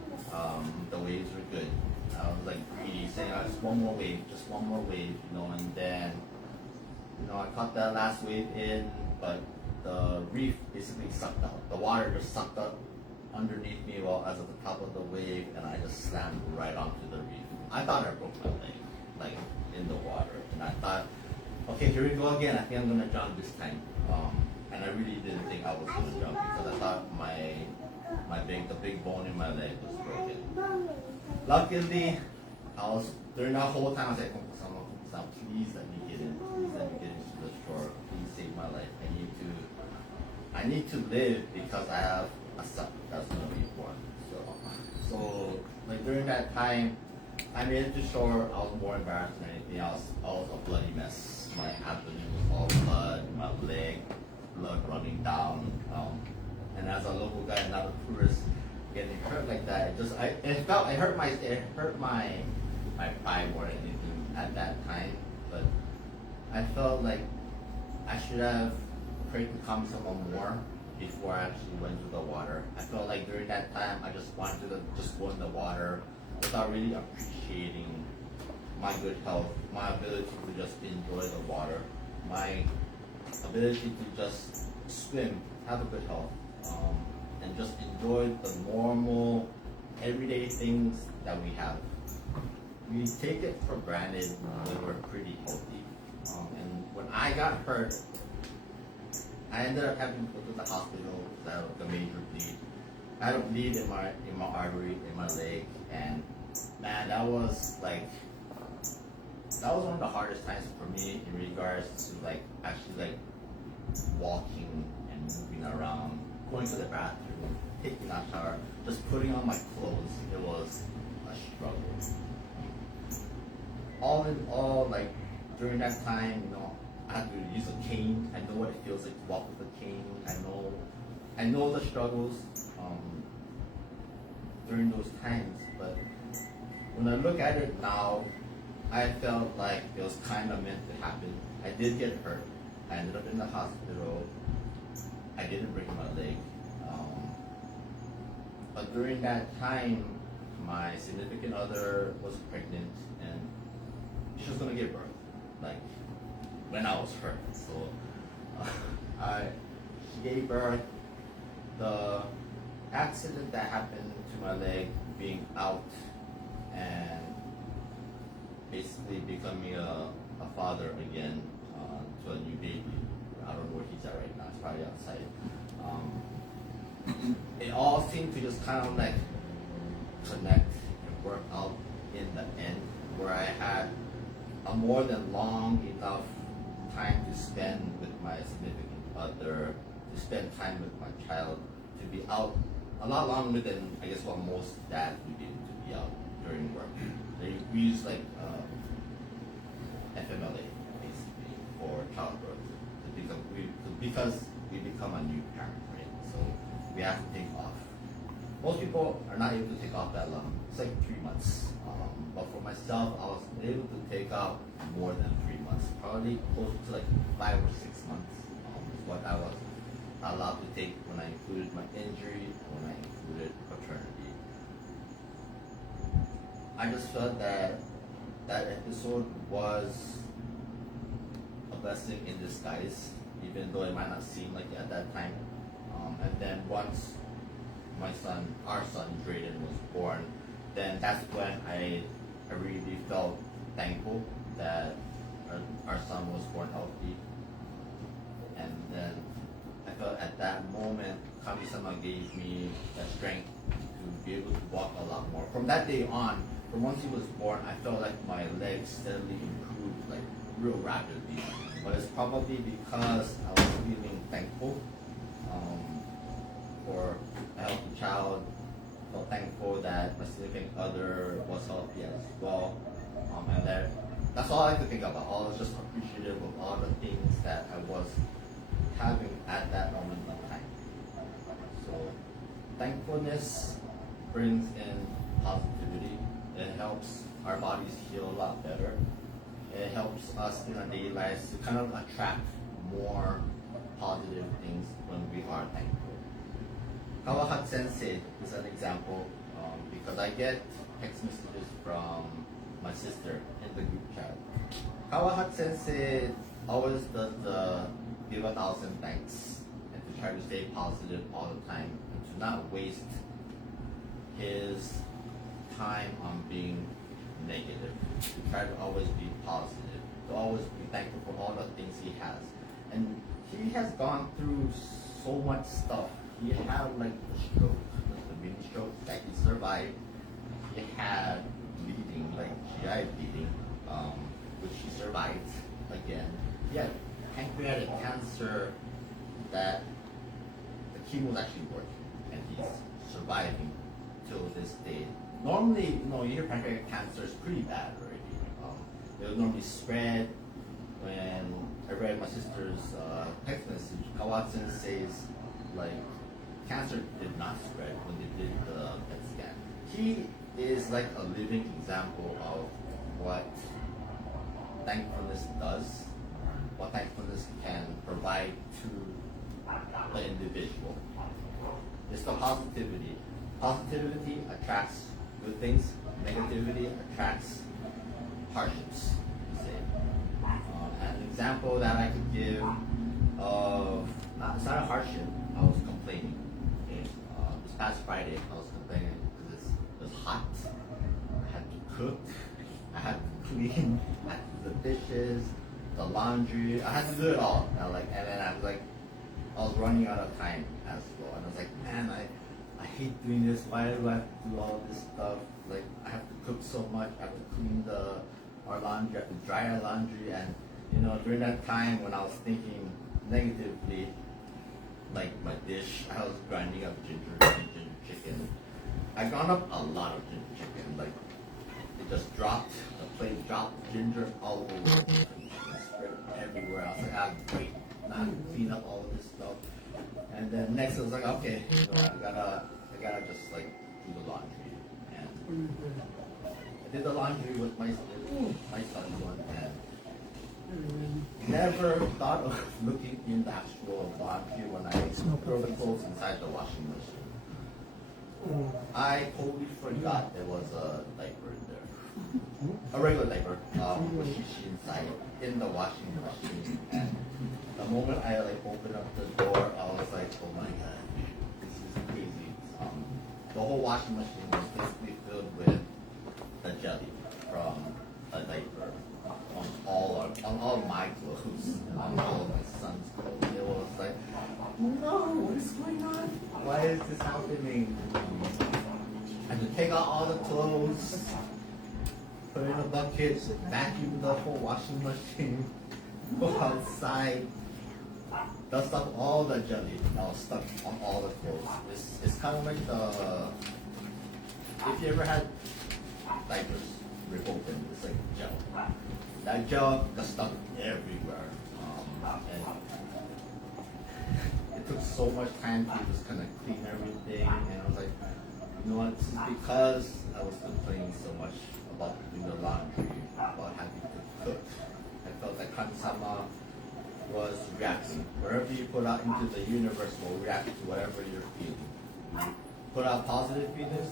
The waves were good. I was like greedy, saying, just one more wave, you know, and then, you know, I caught that last wave in, but the reef basically sucked out. The water just sucked up underneath me while I was at the top of the wave, and I just slammed right onto the reef. I thought I broke my leg, like in the water, and I thought, okay, here we go again. I think I'm gonna drown this time. And I really didn't think I was gonna drown because I thought the big bone in my leg was broken. Luckily, during that whole time I was like, "Kongpo-sama, please let me get in. Please let me get into the shore. Please save my life. I need to live because I have a son that's gonna be born." So like during that time, I made it to shore. I was more embarrassed than anything else. I was a bloody mess. My abdomen was all blood, my leg, blood running down. And as a local guy, not a tourist, getting hurt like that, it hurt my pride more than anything at that time. But I felt like I should have prayed to Kami-sama more before I actually went to the water. I felt like during that time I just wanted to just go in the water without really appreciating my good health, my ability to just enjoy the water, my ability to just swim, have a good health, and just enjoy the normal, everyday things that we have. We take it for granted when we're pretty healthy. And when I got hurt, I ended up having to go to the hospital because I had a major bleed. I had a bleed in my artery, in my leg, and man, that was one of the hardest times for me in regards to like actually like walking moving around, going to the bathroom, taking a shower, just putting on my clothes. It was a struggle. All in all, like during that time, I had to use a cane. I know what it feels like to walk with a cane. I know the struggles during those times. But when I look at it now, I felt like it was kind of meant to happen. I did get hurt. I ended up in the hospital. I didn't break my leg. But during that time, my significant other was pregnant and she was gonna give birth, like when I was hurt. So she gave birth. The accident that happened to my leg being out and basically becoming a father again to a new baby. I don't know where he's at right now. He's probably outside. It all seemed to just kind of like connect and work out in the end, where I had a more than long enough time to spend with my significant other, to spend time with my child, to be out a lot longer than I guess what most dads would be to be out during work. We use like FMLA basically for childbirth because we become a new parent, right? So we have to take off. Most people are not able to take off that long. It's like 3 months. But for myself, I was able to take off more than 3 months, probably close to like 5 or 6 months. Is what I was allowed to take when I included my injury, when I included paternity. I just felt that that episode was a blessing in disguise, even though it might not seem like it at that time. And then once our son Drayden was born, then that's when I really felt thankful that our son was born healthy. And then I felt at that moment, Kami-sama gave me the strength to be able to walk a lot more. From that day on, from once he was born, I felt like my legs steadily improved, like real rapidly. But it's probably because I was feeling thankful for a healthy child. I felt thankful that my significant other was healthy as well. And that's all I could think about. I was just appreciative of all the things that I was having at that moment of time. So thankfulness brings in positivity. It helps our bodies heal a lot better. It helps us in our daily lives to kind of attract more positive things when we are thankful. Kawahat Sensei is an example because I get text messages from my sister in the group chat. Kawahat Sensei always does the give 1,000 thanks and to try to stay positive all the time and to not waste his time on being negative, to try to always be positive, to always be thankful for all the things he has. And he has gone through so much stuff. He had like the stroke, the mini stroke that he survived. He had bleeding, like GI bleeding, which he survived again. He had pancreatic cancer that the chemo was actually working, and he's surviving till this day. Normally, you hear pancreatic cancer is pretty bad already. It would normally spread. When I read my sister's text message, Kawatsun says, like, cancer did not spread when they did the PET scan. He is like a living example of what thankfulness does, what thankfulness can provide to the individual. It's the positivity. Positivity attracts good things. Negativity attracts hardships, you say. An example that I could give of, it's not a hardship, I was complaining. Okay? This past Friday, I was complaining because it was hot. I had to cook, I had to clean, I had to do the dishes, the laundry, I had to do it all. And then I was like, I was running out of time as well. And I was like, man, I hate doing this. Why do I have to do all this stuff? Like, I have to cook so much. I have to clean our laundry. I have to dry our laundry. And, during that time when I was thinking negatively, like my dish. I was grinding up ginger chicken. I ground up a lot of ginger chicken. Like it just dropped. The plate dropped ginger all over. Spread everywhere. I was like, great. Now I can clean up all of this stuff. And then next I was like, okay, you know, I gotta just like do the laundry. And I did the laundry with my son's one, and never thought of looking in the actual laundry when I throw the clothes inside the washing machine. I totally forgot there was a diaper in there. A regular diaper, with shishi inside in the washing machine. And the moment I like opened up the door, I was like, oh my god, this is crazy. The whole washing machine was basically filled with the jelly from a diaper on all my clothes, on all of my son's clothes. It was like, no, what is going on? Why is this happening? I had to take out all the clothes, put it in a bucket, vacuum the whole washing machine, go outside, dust up all the jelly that was stuck on all the clothes. It's kind of like if you ever had diapers rip open, it's like gel. That gel got stuck everywhere. And it took so much time to just kind of clean everything. And I was like, you know what, this is because I was complaining so much about doing the laundry, about having to cook. I felt like Kansama was reacting. Wherever you put out into the universe will react to whatever you're feeling. You put out positive feelings,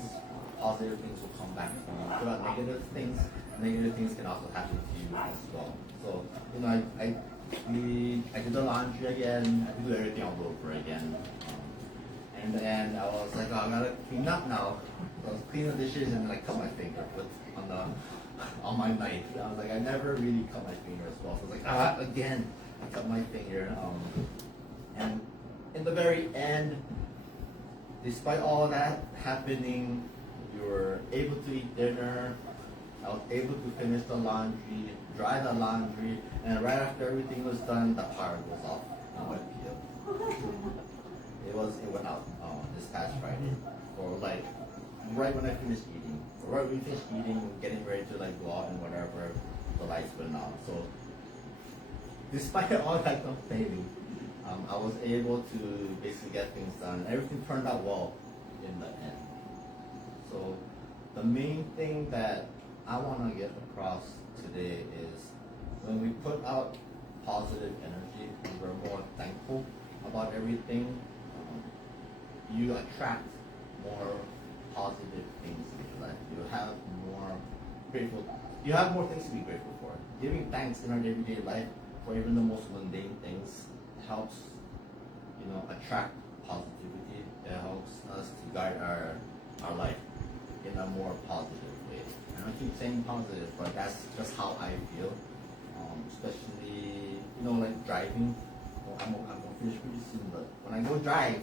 positive things will come back to you. Put out negative things can also happen to you as well. So, you know, I did the laundry again, I do everything all over again. And then I was like, oh, I gotta clean up now. So I was cleaning the dishes and I cut my finger on my knife. I was like, I never really cut my finger as well. So I was like, again, I cut my finger. And in the very end, despite all that happening, you were able to eat dinner. I was able to finish the laundry, dry the laundry, and right after everything was done, the power goes off in my PO. It went out this past Friday, or like right when I finished eating, or right when we finished eating, getting ready to like go out and whatever, the lights went out. So despite all that complaining, I was able to basically get things done. Everything turned out well in the end. So the main thing that I want to get across today is when we put out positive energy and we're more thankful about everything, you attract more positive things in your life. You have more things to be grateful for. Giving thanks in our everyday life for even the most mundane things helps, you know, attract positivity. It helps us to guide our life in a more positive way. And I keep saying positive, but that's just how I feel. Especially, you know, like driving. Well, I'm gonna finish pretty soon, but when I go drive,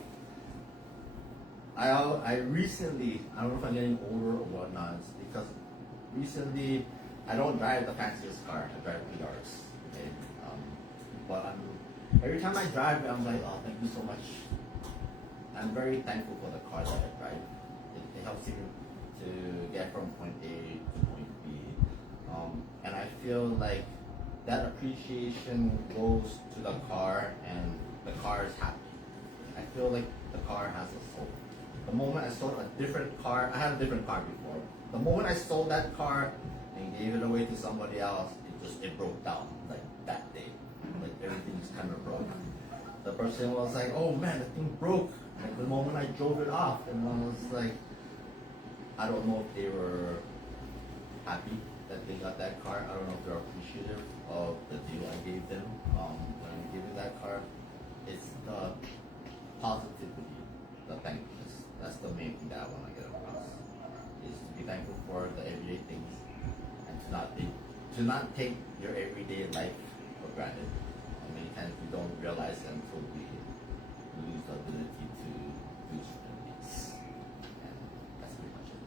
I recently, I don't know if I'm getting older or whatnot, it's because recently I don't drive the fanciest car. I drive PRs. Okay? But every time I drive, I'm like, oh, thank you so much. I'm very thankful for the car that I drive. It helps you to get from point A to point B. And I feel like that appreciation goes to the car and the car is happy. I feel like the car has a soul. The moment I sold a different car, I had a different car before. The moment I sold that car and gave it away to somebody else, it broke down like that day. Like everything just kind of broke. The person was like, oh man, the thing broke. Like the moment I drove it off, and I was like, I don't know if they were happy that they got that car. I don't know if they're appreciative of the deal I gave them when I gave them that car. It's the positivity, the thankfulness. That's the main thing that I want to get across. Is to be thankful for the everyday things and to not take your everyday life for granted. Many times we don't realize it until we lose the ability to do certain things. And that's pretty much it.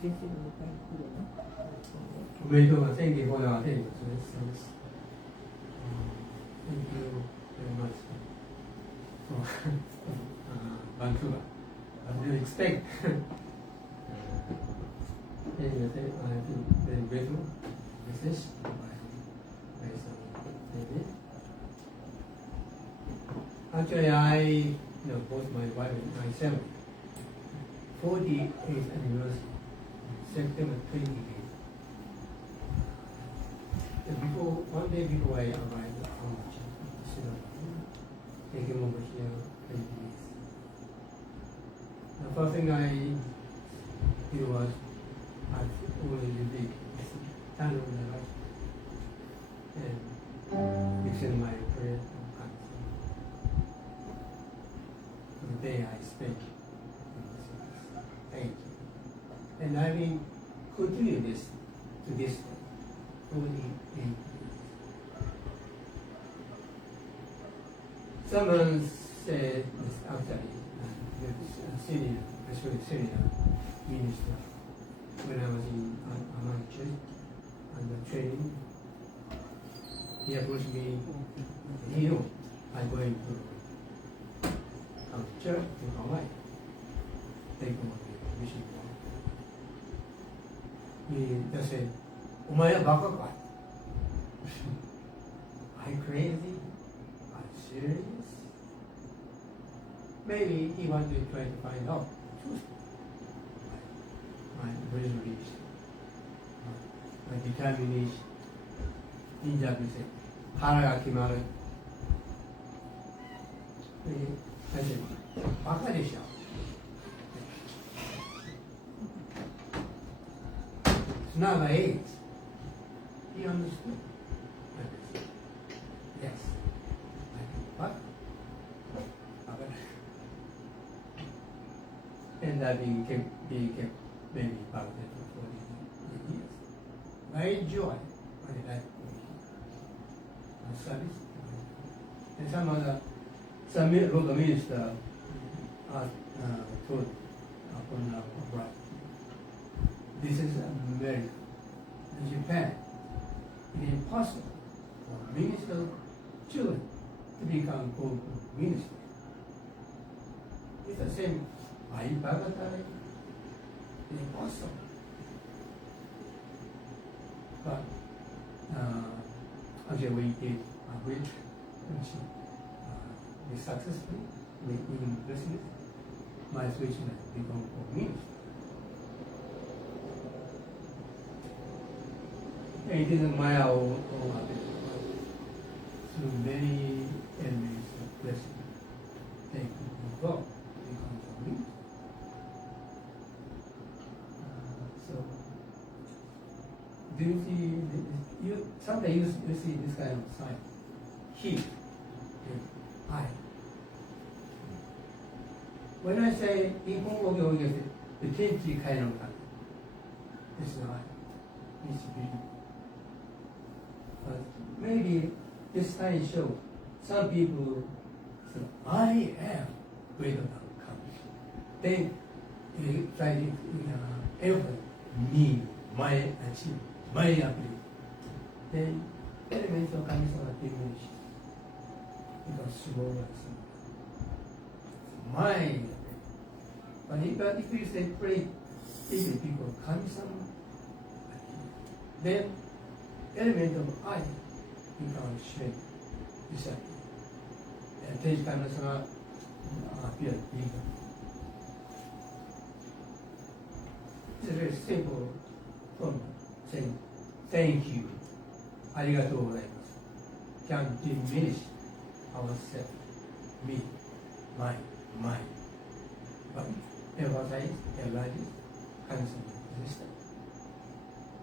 先生の迎えに来るの。おめでとうが天気ほどは天気そうです。Thank you very much for Vancouver. I didn't expect. Anyway, I feel very grateful. Message by my son David. Actually, both my wife and myself, 48th anniversary, September 28th. One day before I arrived on they came over here 20 days. The first thing I did was I already big turn on the light and extend my prayer of thanks. The day I spent in this place. Thank you. And I will continue this to this day. 48 Someone said actually, senior minister, when I was in Amman Church under training, he approached me, I'm going to come to church in Hawaii, take over the mission work. He just said, お前はバカか Are you crazy? Are you serious? Maybe he wanted to try to find out truth. My resolution, my determination. インタビューで腹が決まる。I said, バカでしょ。It's not an AIDS. He understood. I said, yes. I said, what? And I became maybe about it for 40 years. I enjoy my life, my service. And some local minister told upon our bride, this is America. In Japan, it is impossible for minister children to become minister. It's the same. Why Bhagavatai? It's impossible. But actually we did a great mission. We successfully made even business. My situation has become minister. It isn't my own through many enemies of blessing. Thank you for God because of me. So, do you see? Sometimes you see this kind of sign. Heat, eye. When I say in Kongo, the Kenji kind of eye, it's the eye. It's beautiful. But maybe this time show some people say, I am greater than comes. Then you try to help me, my achievement, my ability. Then elements of Kami-sama diminish. Because smaller and smaller. My ability. But if you say pray, even people Kami-sama, then element of I becomes shape, disappear. And this kind of appear bigger. It's a very simple formula saying thank you, arigatou gozaimasu, can diminish ourselves, me, mine. But emphasize, realize, cancel resistance.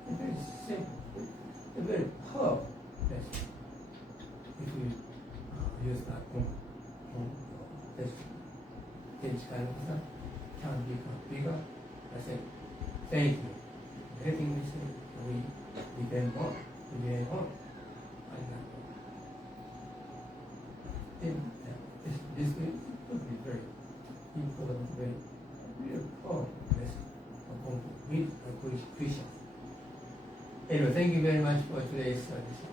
It's very simple. A very powerful lesson if you use that lesson. This kind of stuff can become bigger. I say, thank you. Everything we say, we depend on. Then this would be very important, very powerful lesson upon with Christians. Anyway, thank you very much for today's service.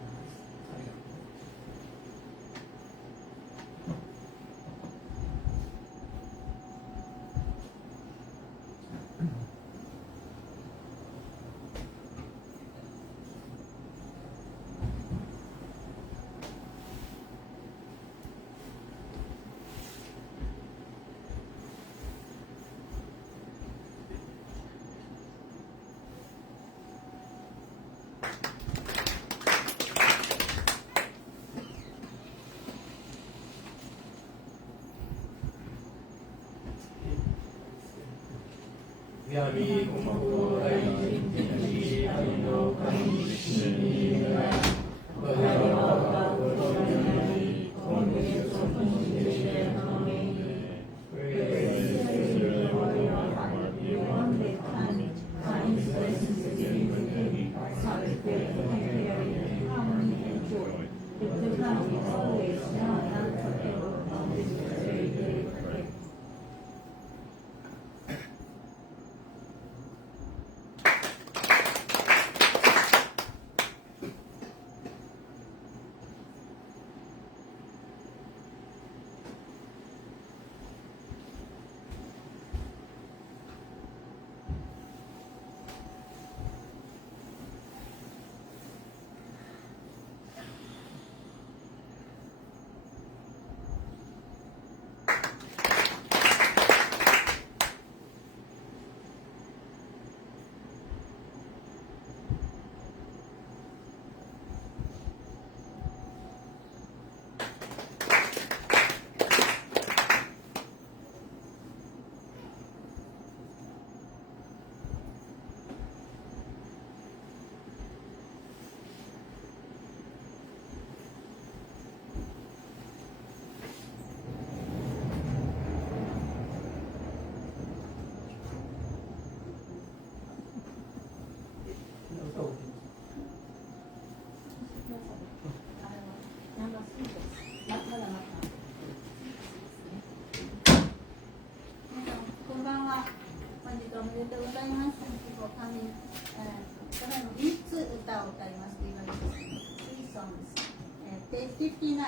Page 59,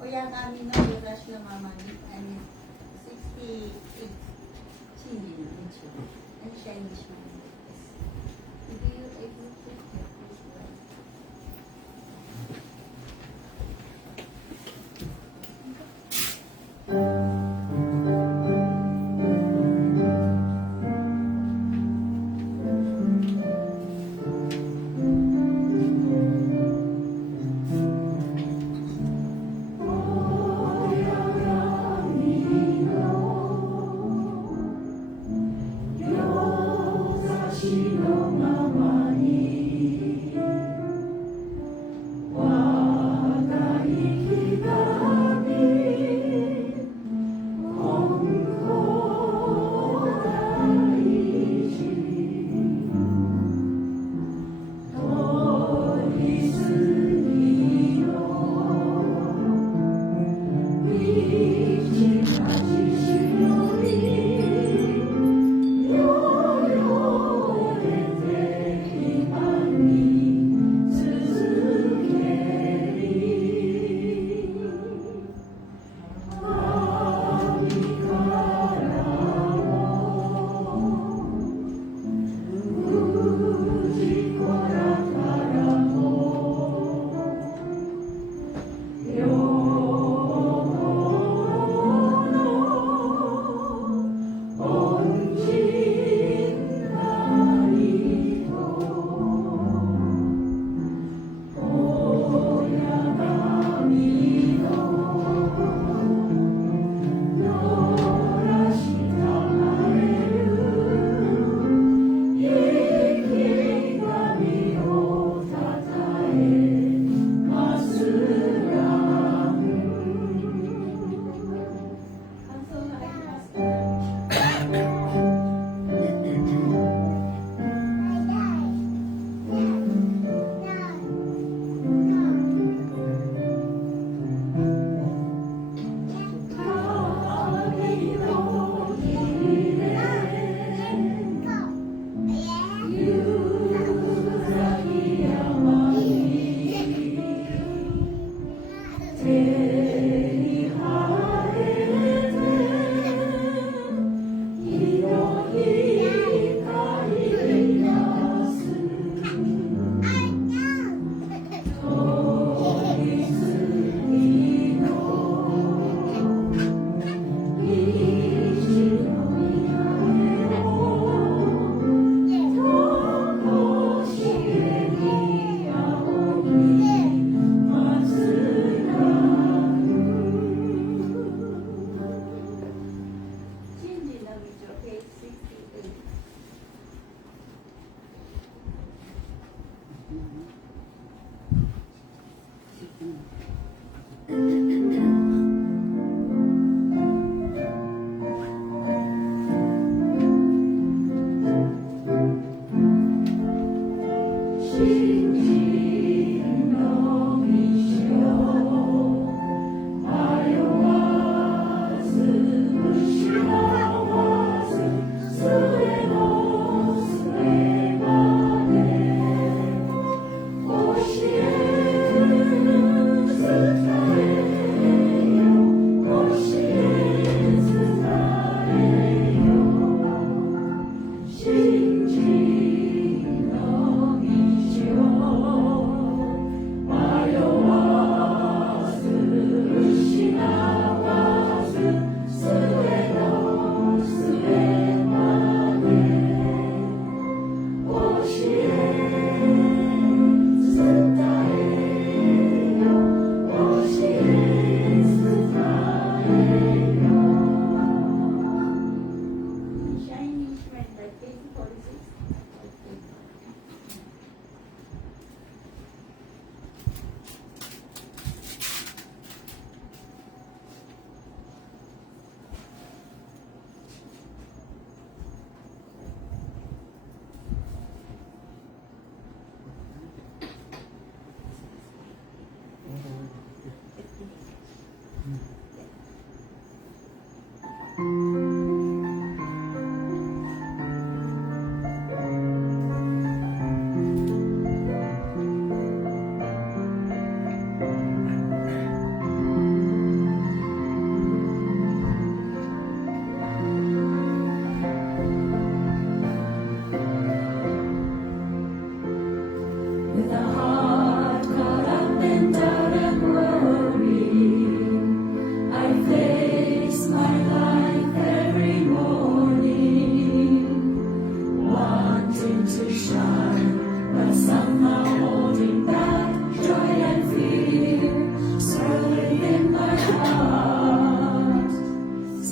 親神のよだしのままに、and 68, 真理の道を、and Chinese manです。Do you able to hear this word?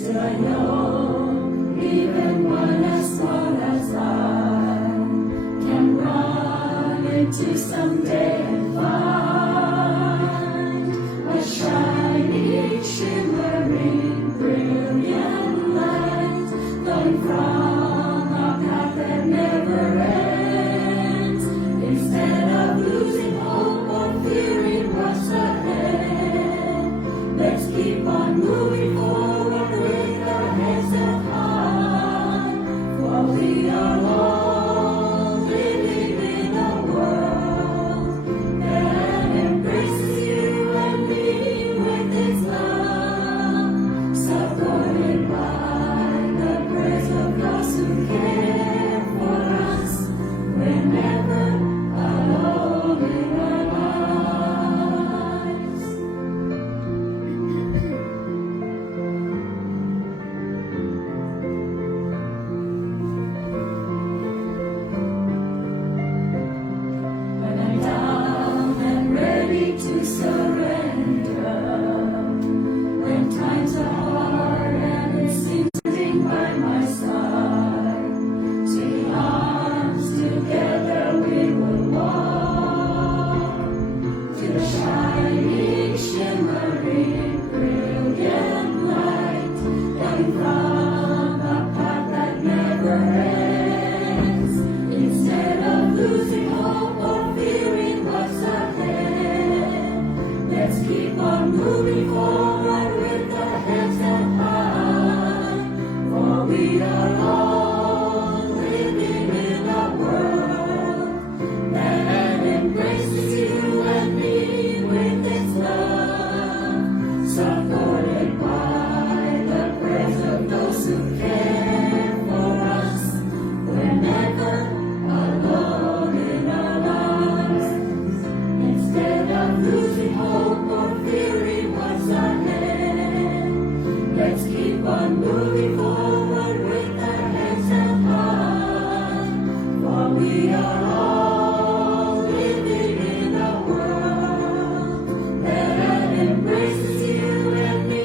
Still I know, even one as small as I can run into someday and find a shining, shimmering, brilliant light flowing from a path that never ends. Instead of losing hope or fearing what's ahead, let's keep on moving forward with our heads held high, for we are all living in a world that embraces you and me with its love, supported by the prayers of those who care for us. We're never alone in our lives. When I'm down and ready to surrender, when times are hard and it seems nothing by my side, taking arms together we will walk to the shining, shimmering, brilliant light coming from a path that never ends. Instead of losing hope or fearing what's ahead, let's keep on moving forward with our heads held high, for we are all living in a world that embraces you and me with its love, supported by the prayers of those who care for us. We're never alone in our lives. Instead of losing hope or fearing what's ahead, let's keep on moving forward with our heads held high, for we are all living in a world that embraces you and me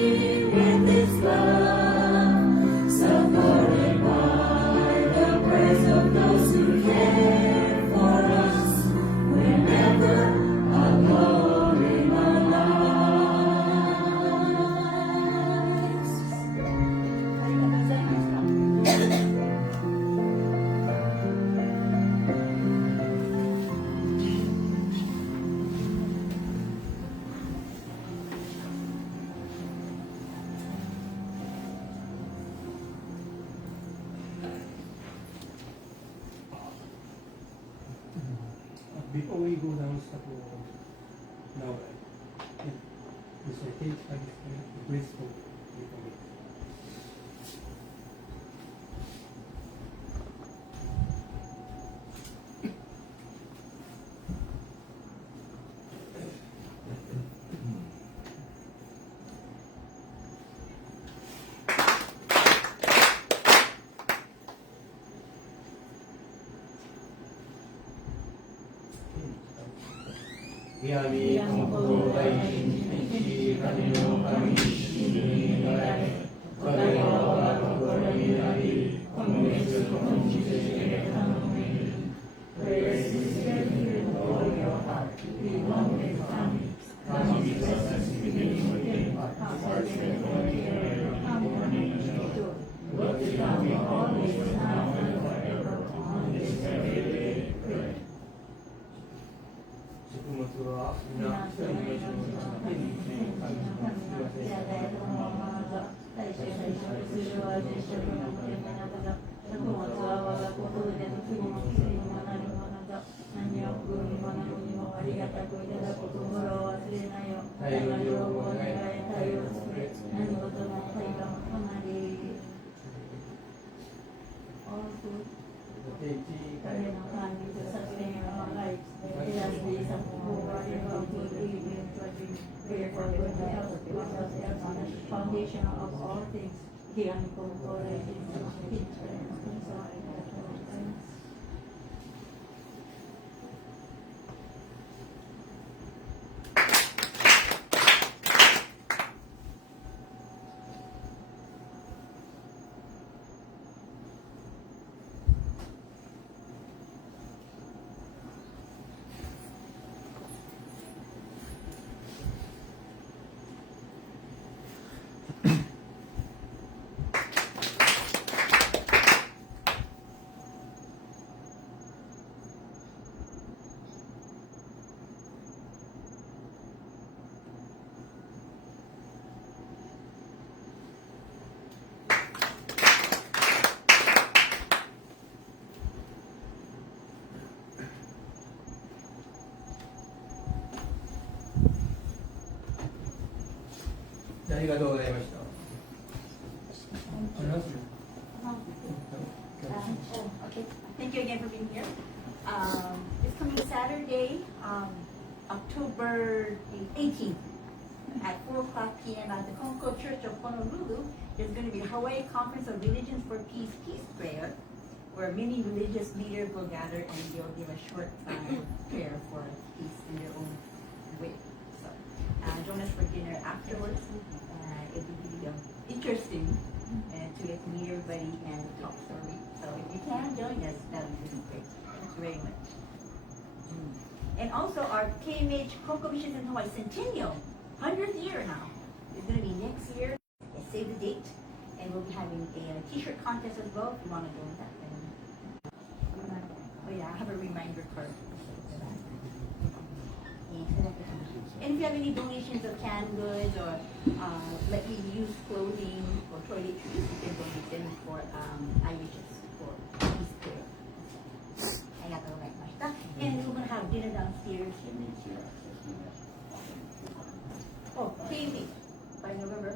with its love, supported by the prayers of those who care for us. We're never alone in our lives. ありがとうございました。Before we go down now, we say take a graceful before we. Yami Kongko Daishin Ichi Kami no Kami Shini Nai Kami no Kami Nai Kami Yesu Kami Shini Kami. Praise is given for your heart, be one with Kami. Kami Jesus is beginning within, hearts and harmony and joy. Look to Kami always now and forever, on this very day, pray. 食物は皆一人の命の手に神の神の手や大のままだ大衆が一緒にするは実食の手の中だ食物は我が心での次の薬にもなるものだ何を食うにも飲むにもありがたくいただく心を忘れないよ大の両方願い体を作れ何事も体がも隣All food kami ng kanin sa piling ng mga lives. Kaya sa isang buhay ng pag-ibig, prayer for good health, because of the foundation of all things. Diyan ko po rin sa ありがとうございました。ありますね。 Okay. Thank you again for being here. This coming Saturday, October the 18th, at 4 o'clock p.m. at the Konko Church of Honolulu, there's going to be Hawaii Conference of Religions for Peace Prayer, where many religious leaders will gather and they'll give a short prayer for peace in their own way. So, join us for dinner afterwards. It'll be really interesting to get to meet everybody and talk story. So if you can join us, that would be great. Thank you very much. And also our KMH Konko Missions in Hawaii Centennial, 100th year now. It's going to be next year. Save the date. And we'll be having a t-shirt contest as well if you want to join that. Oh yeah, I have a reminder card. And if you have any donations of canned goods or let me use clothing or toiletries, you can donate them for IHS for peace prayer. And we're going to have dinner downstairs. Oh, KMH by November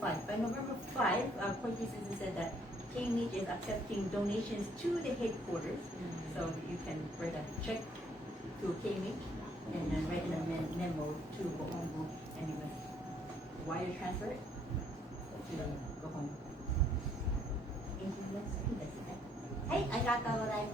5. By November 5, Koiki said that KMH is accepting donations to the headquarters. So you can write a check to KMH and then write a memo to go home and you must wire transfer it to go home. Thank you. That's it. Hey, I got all that.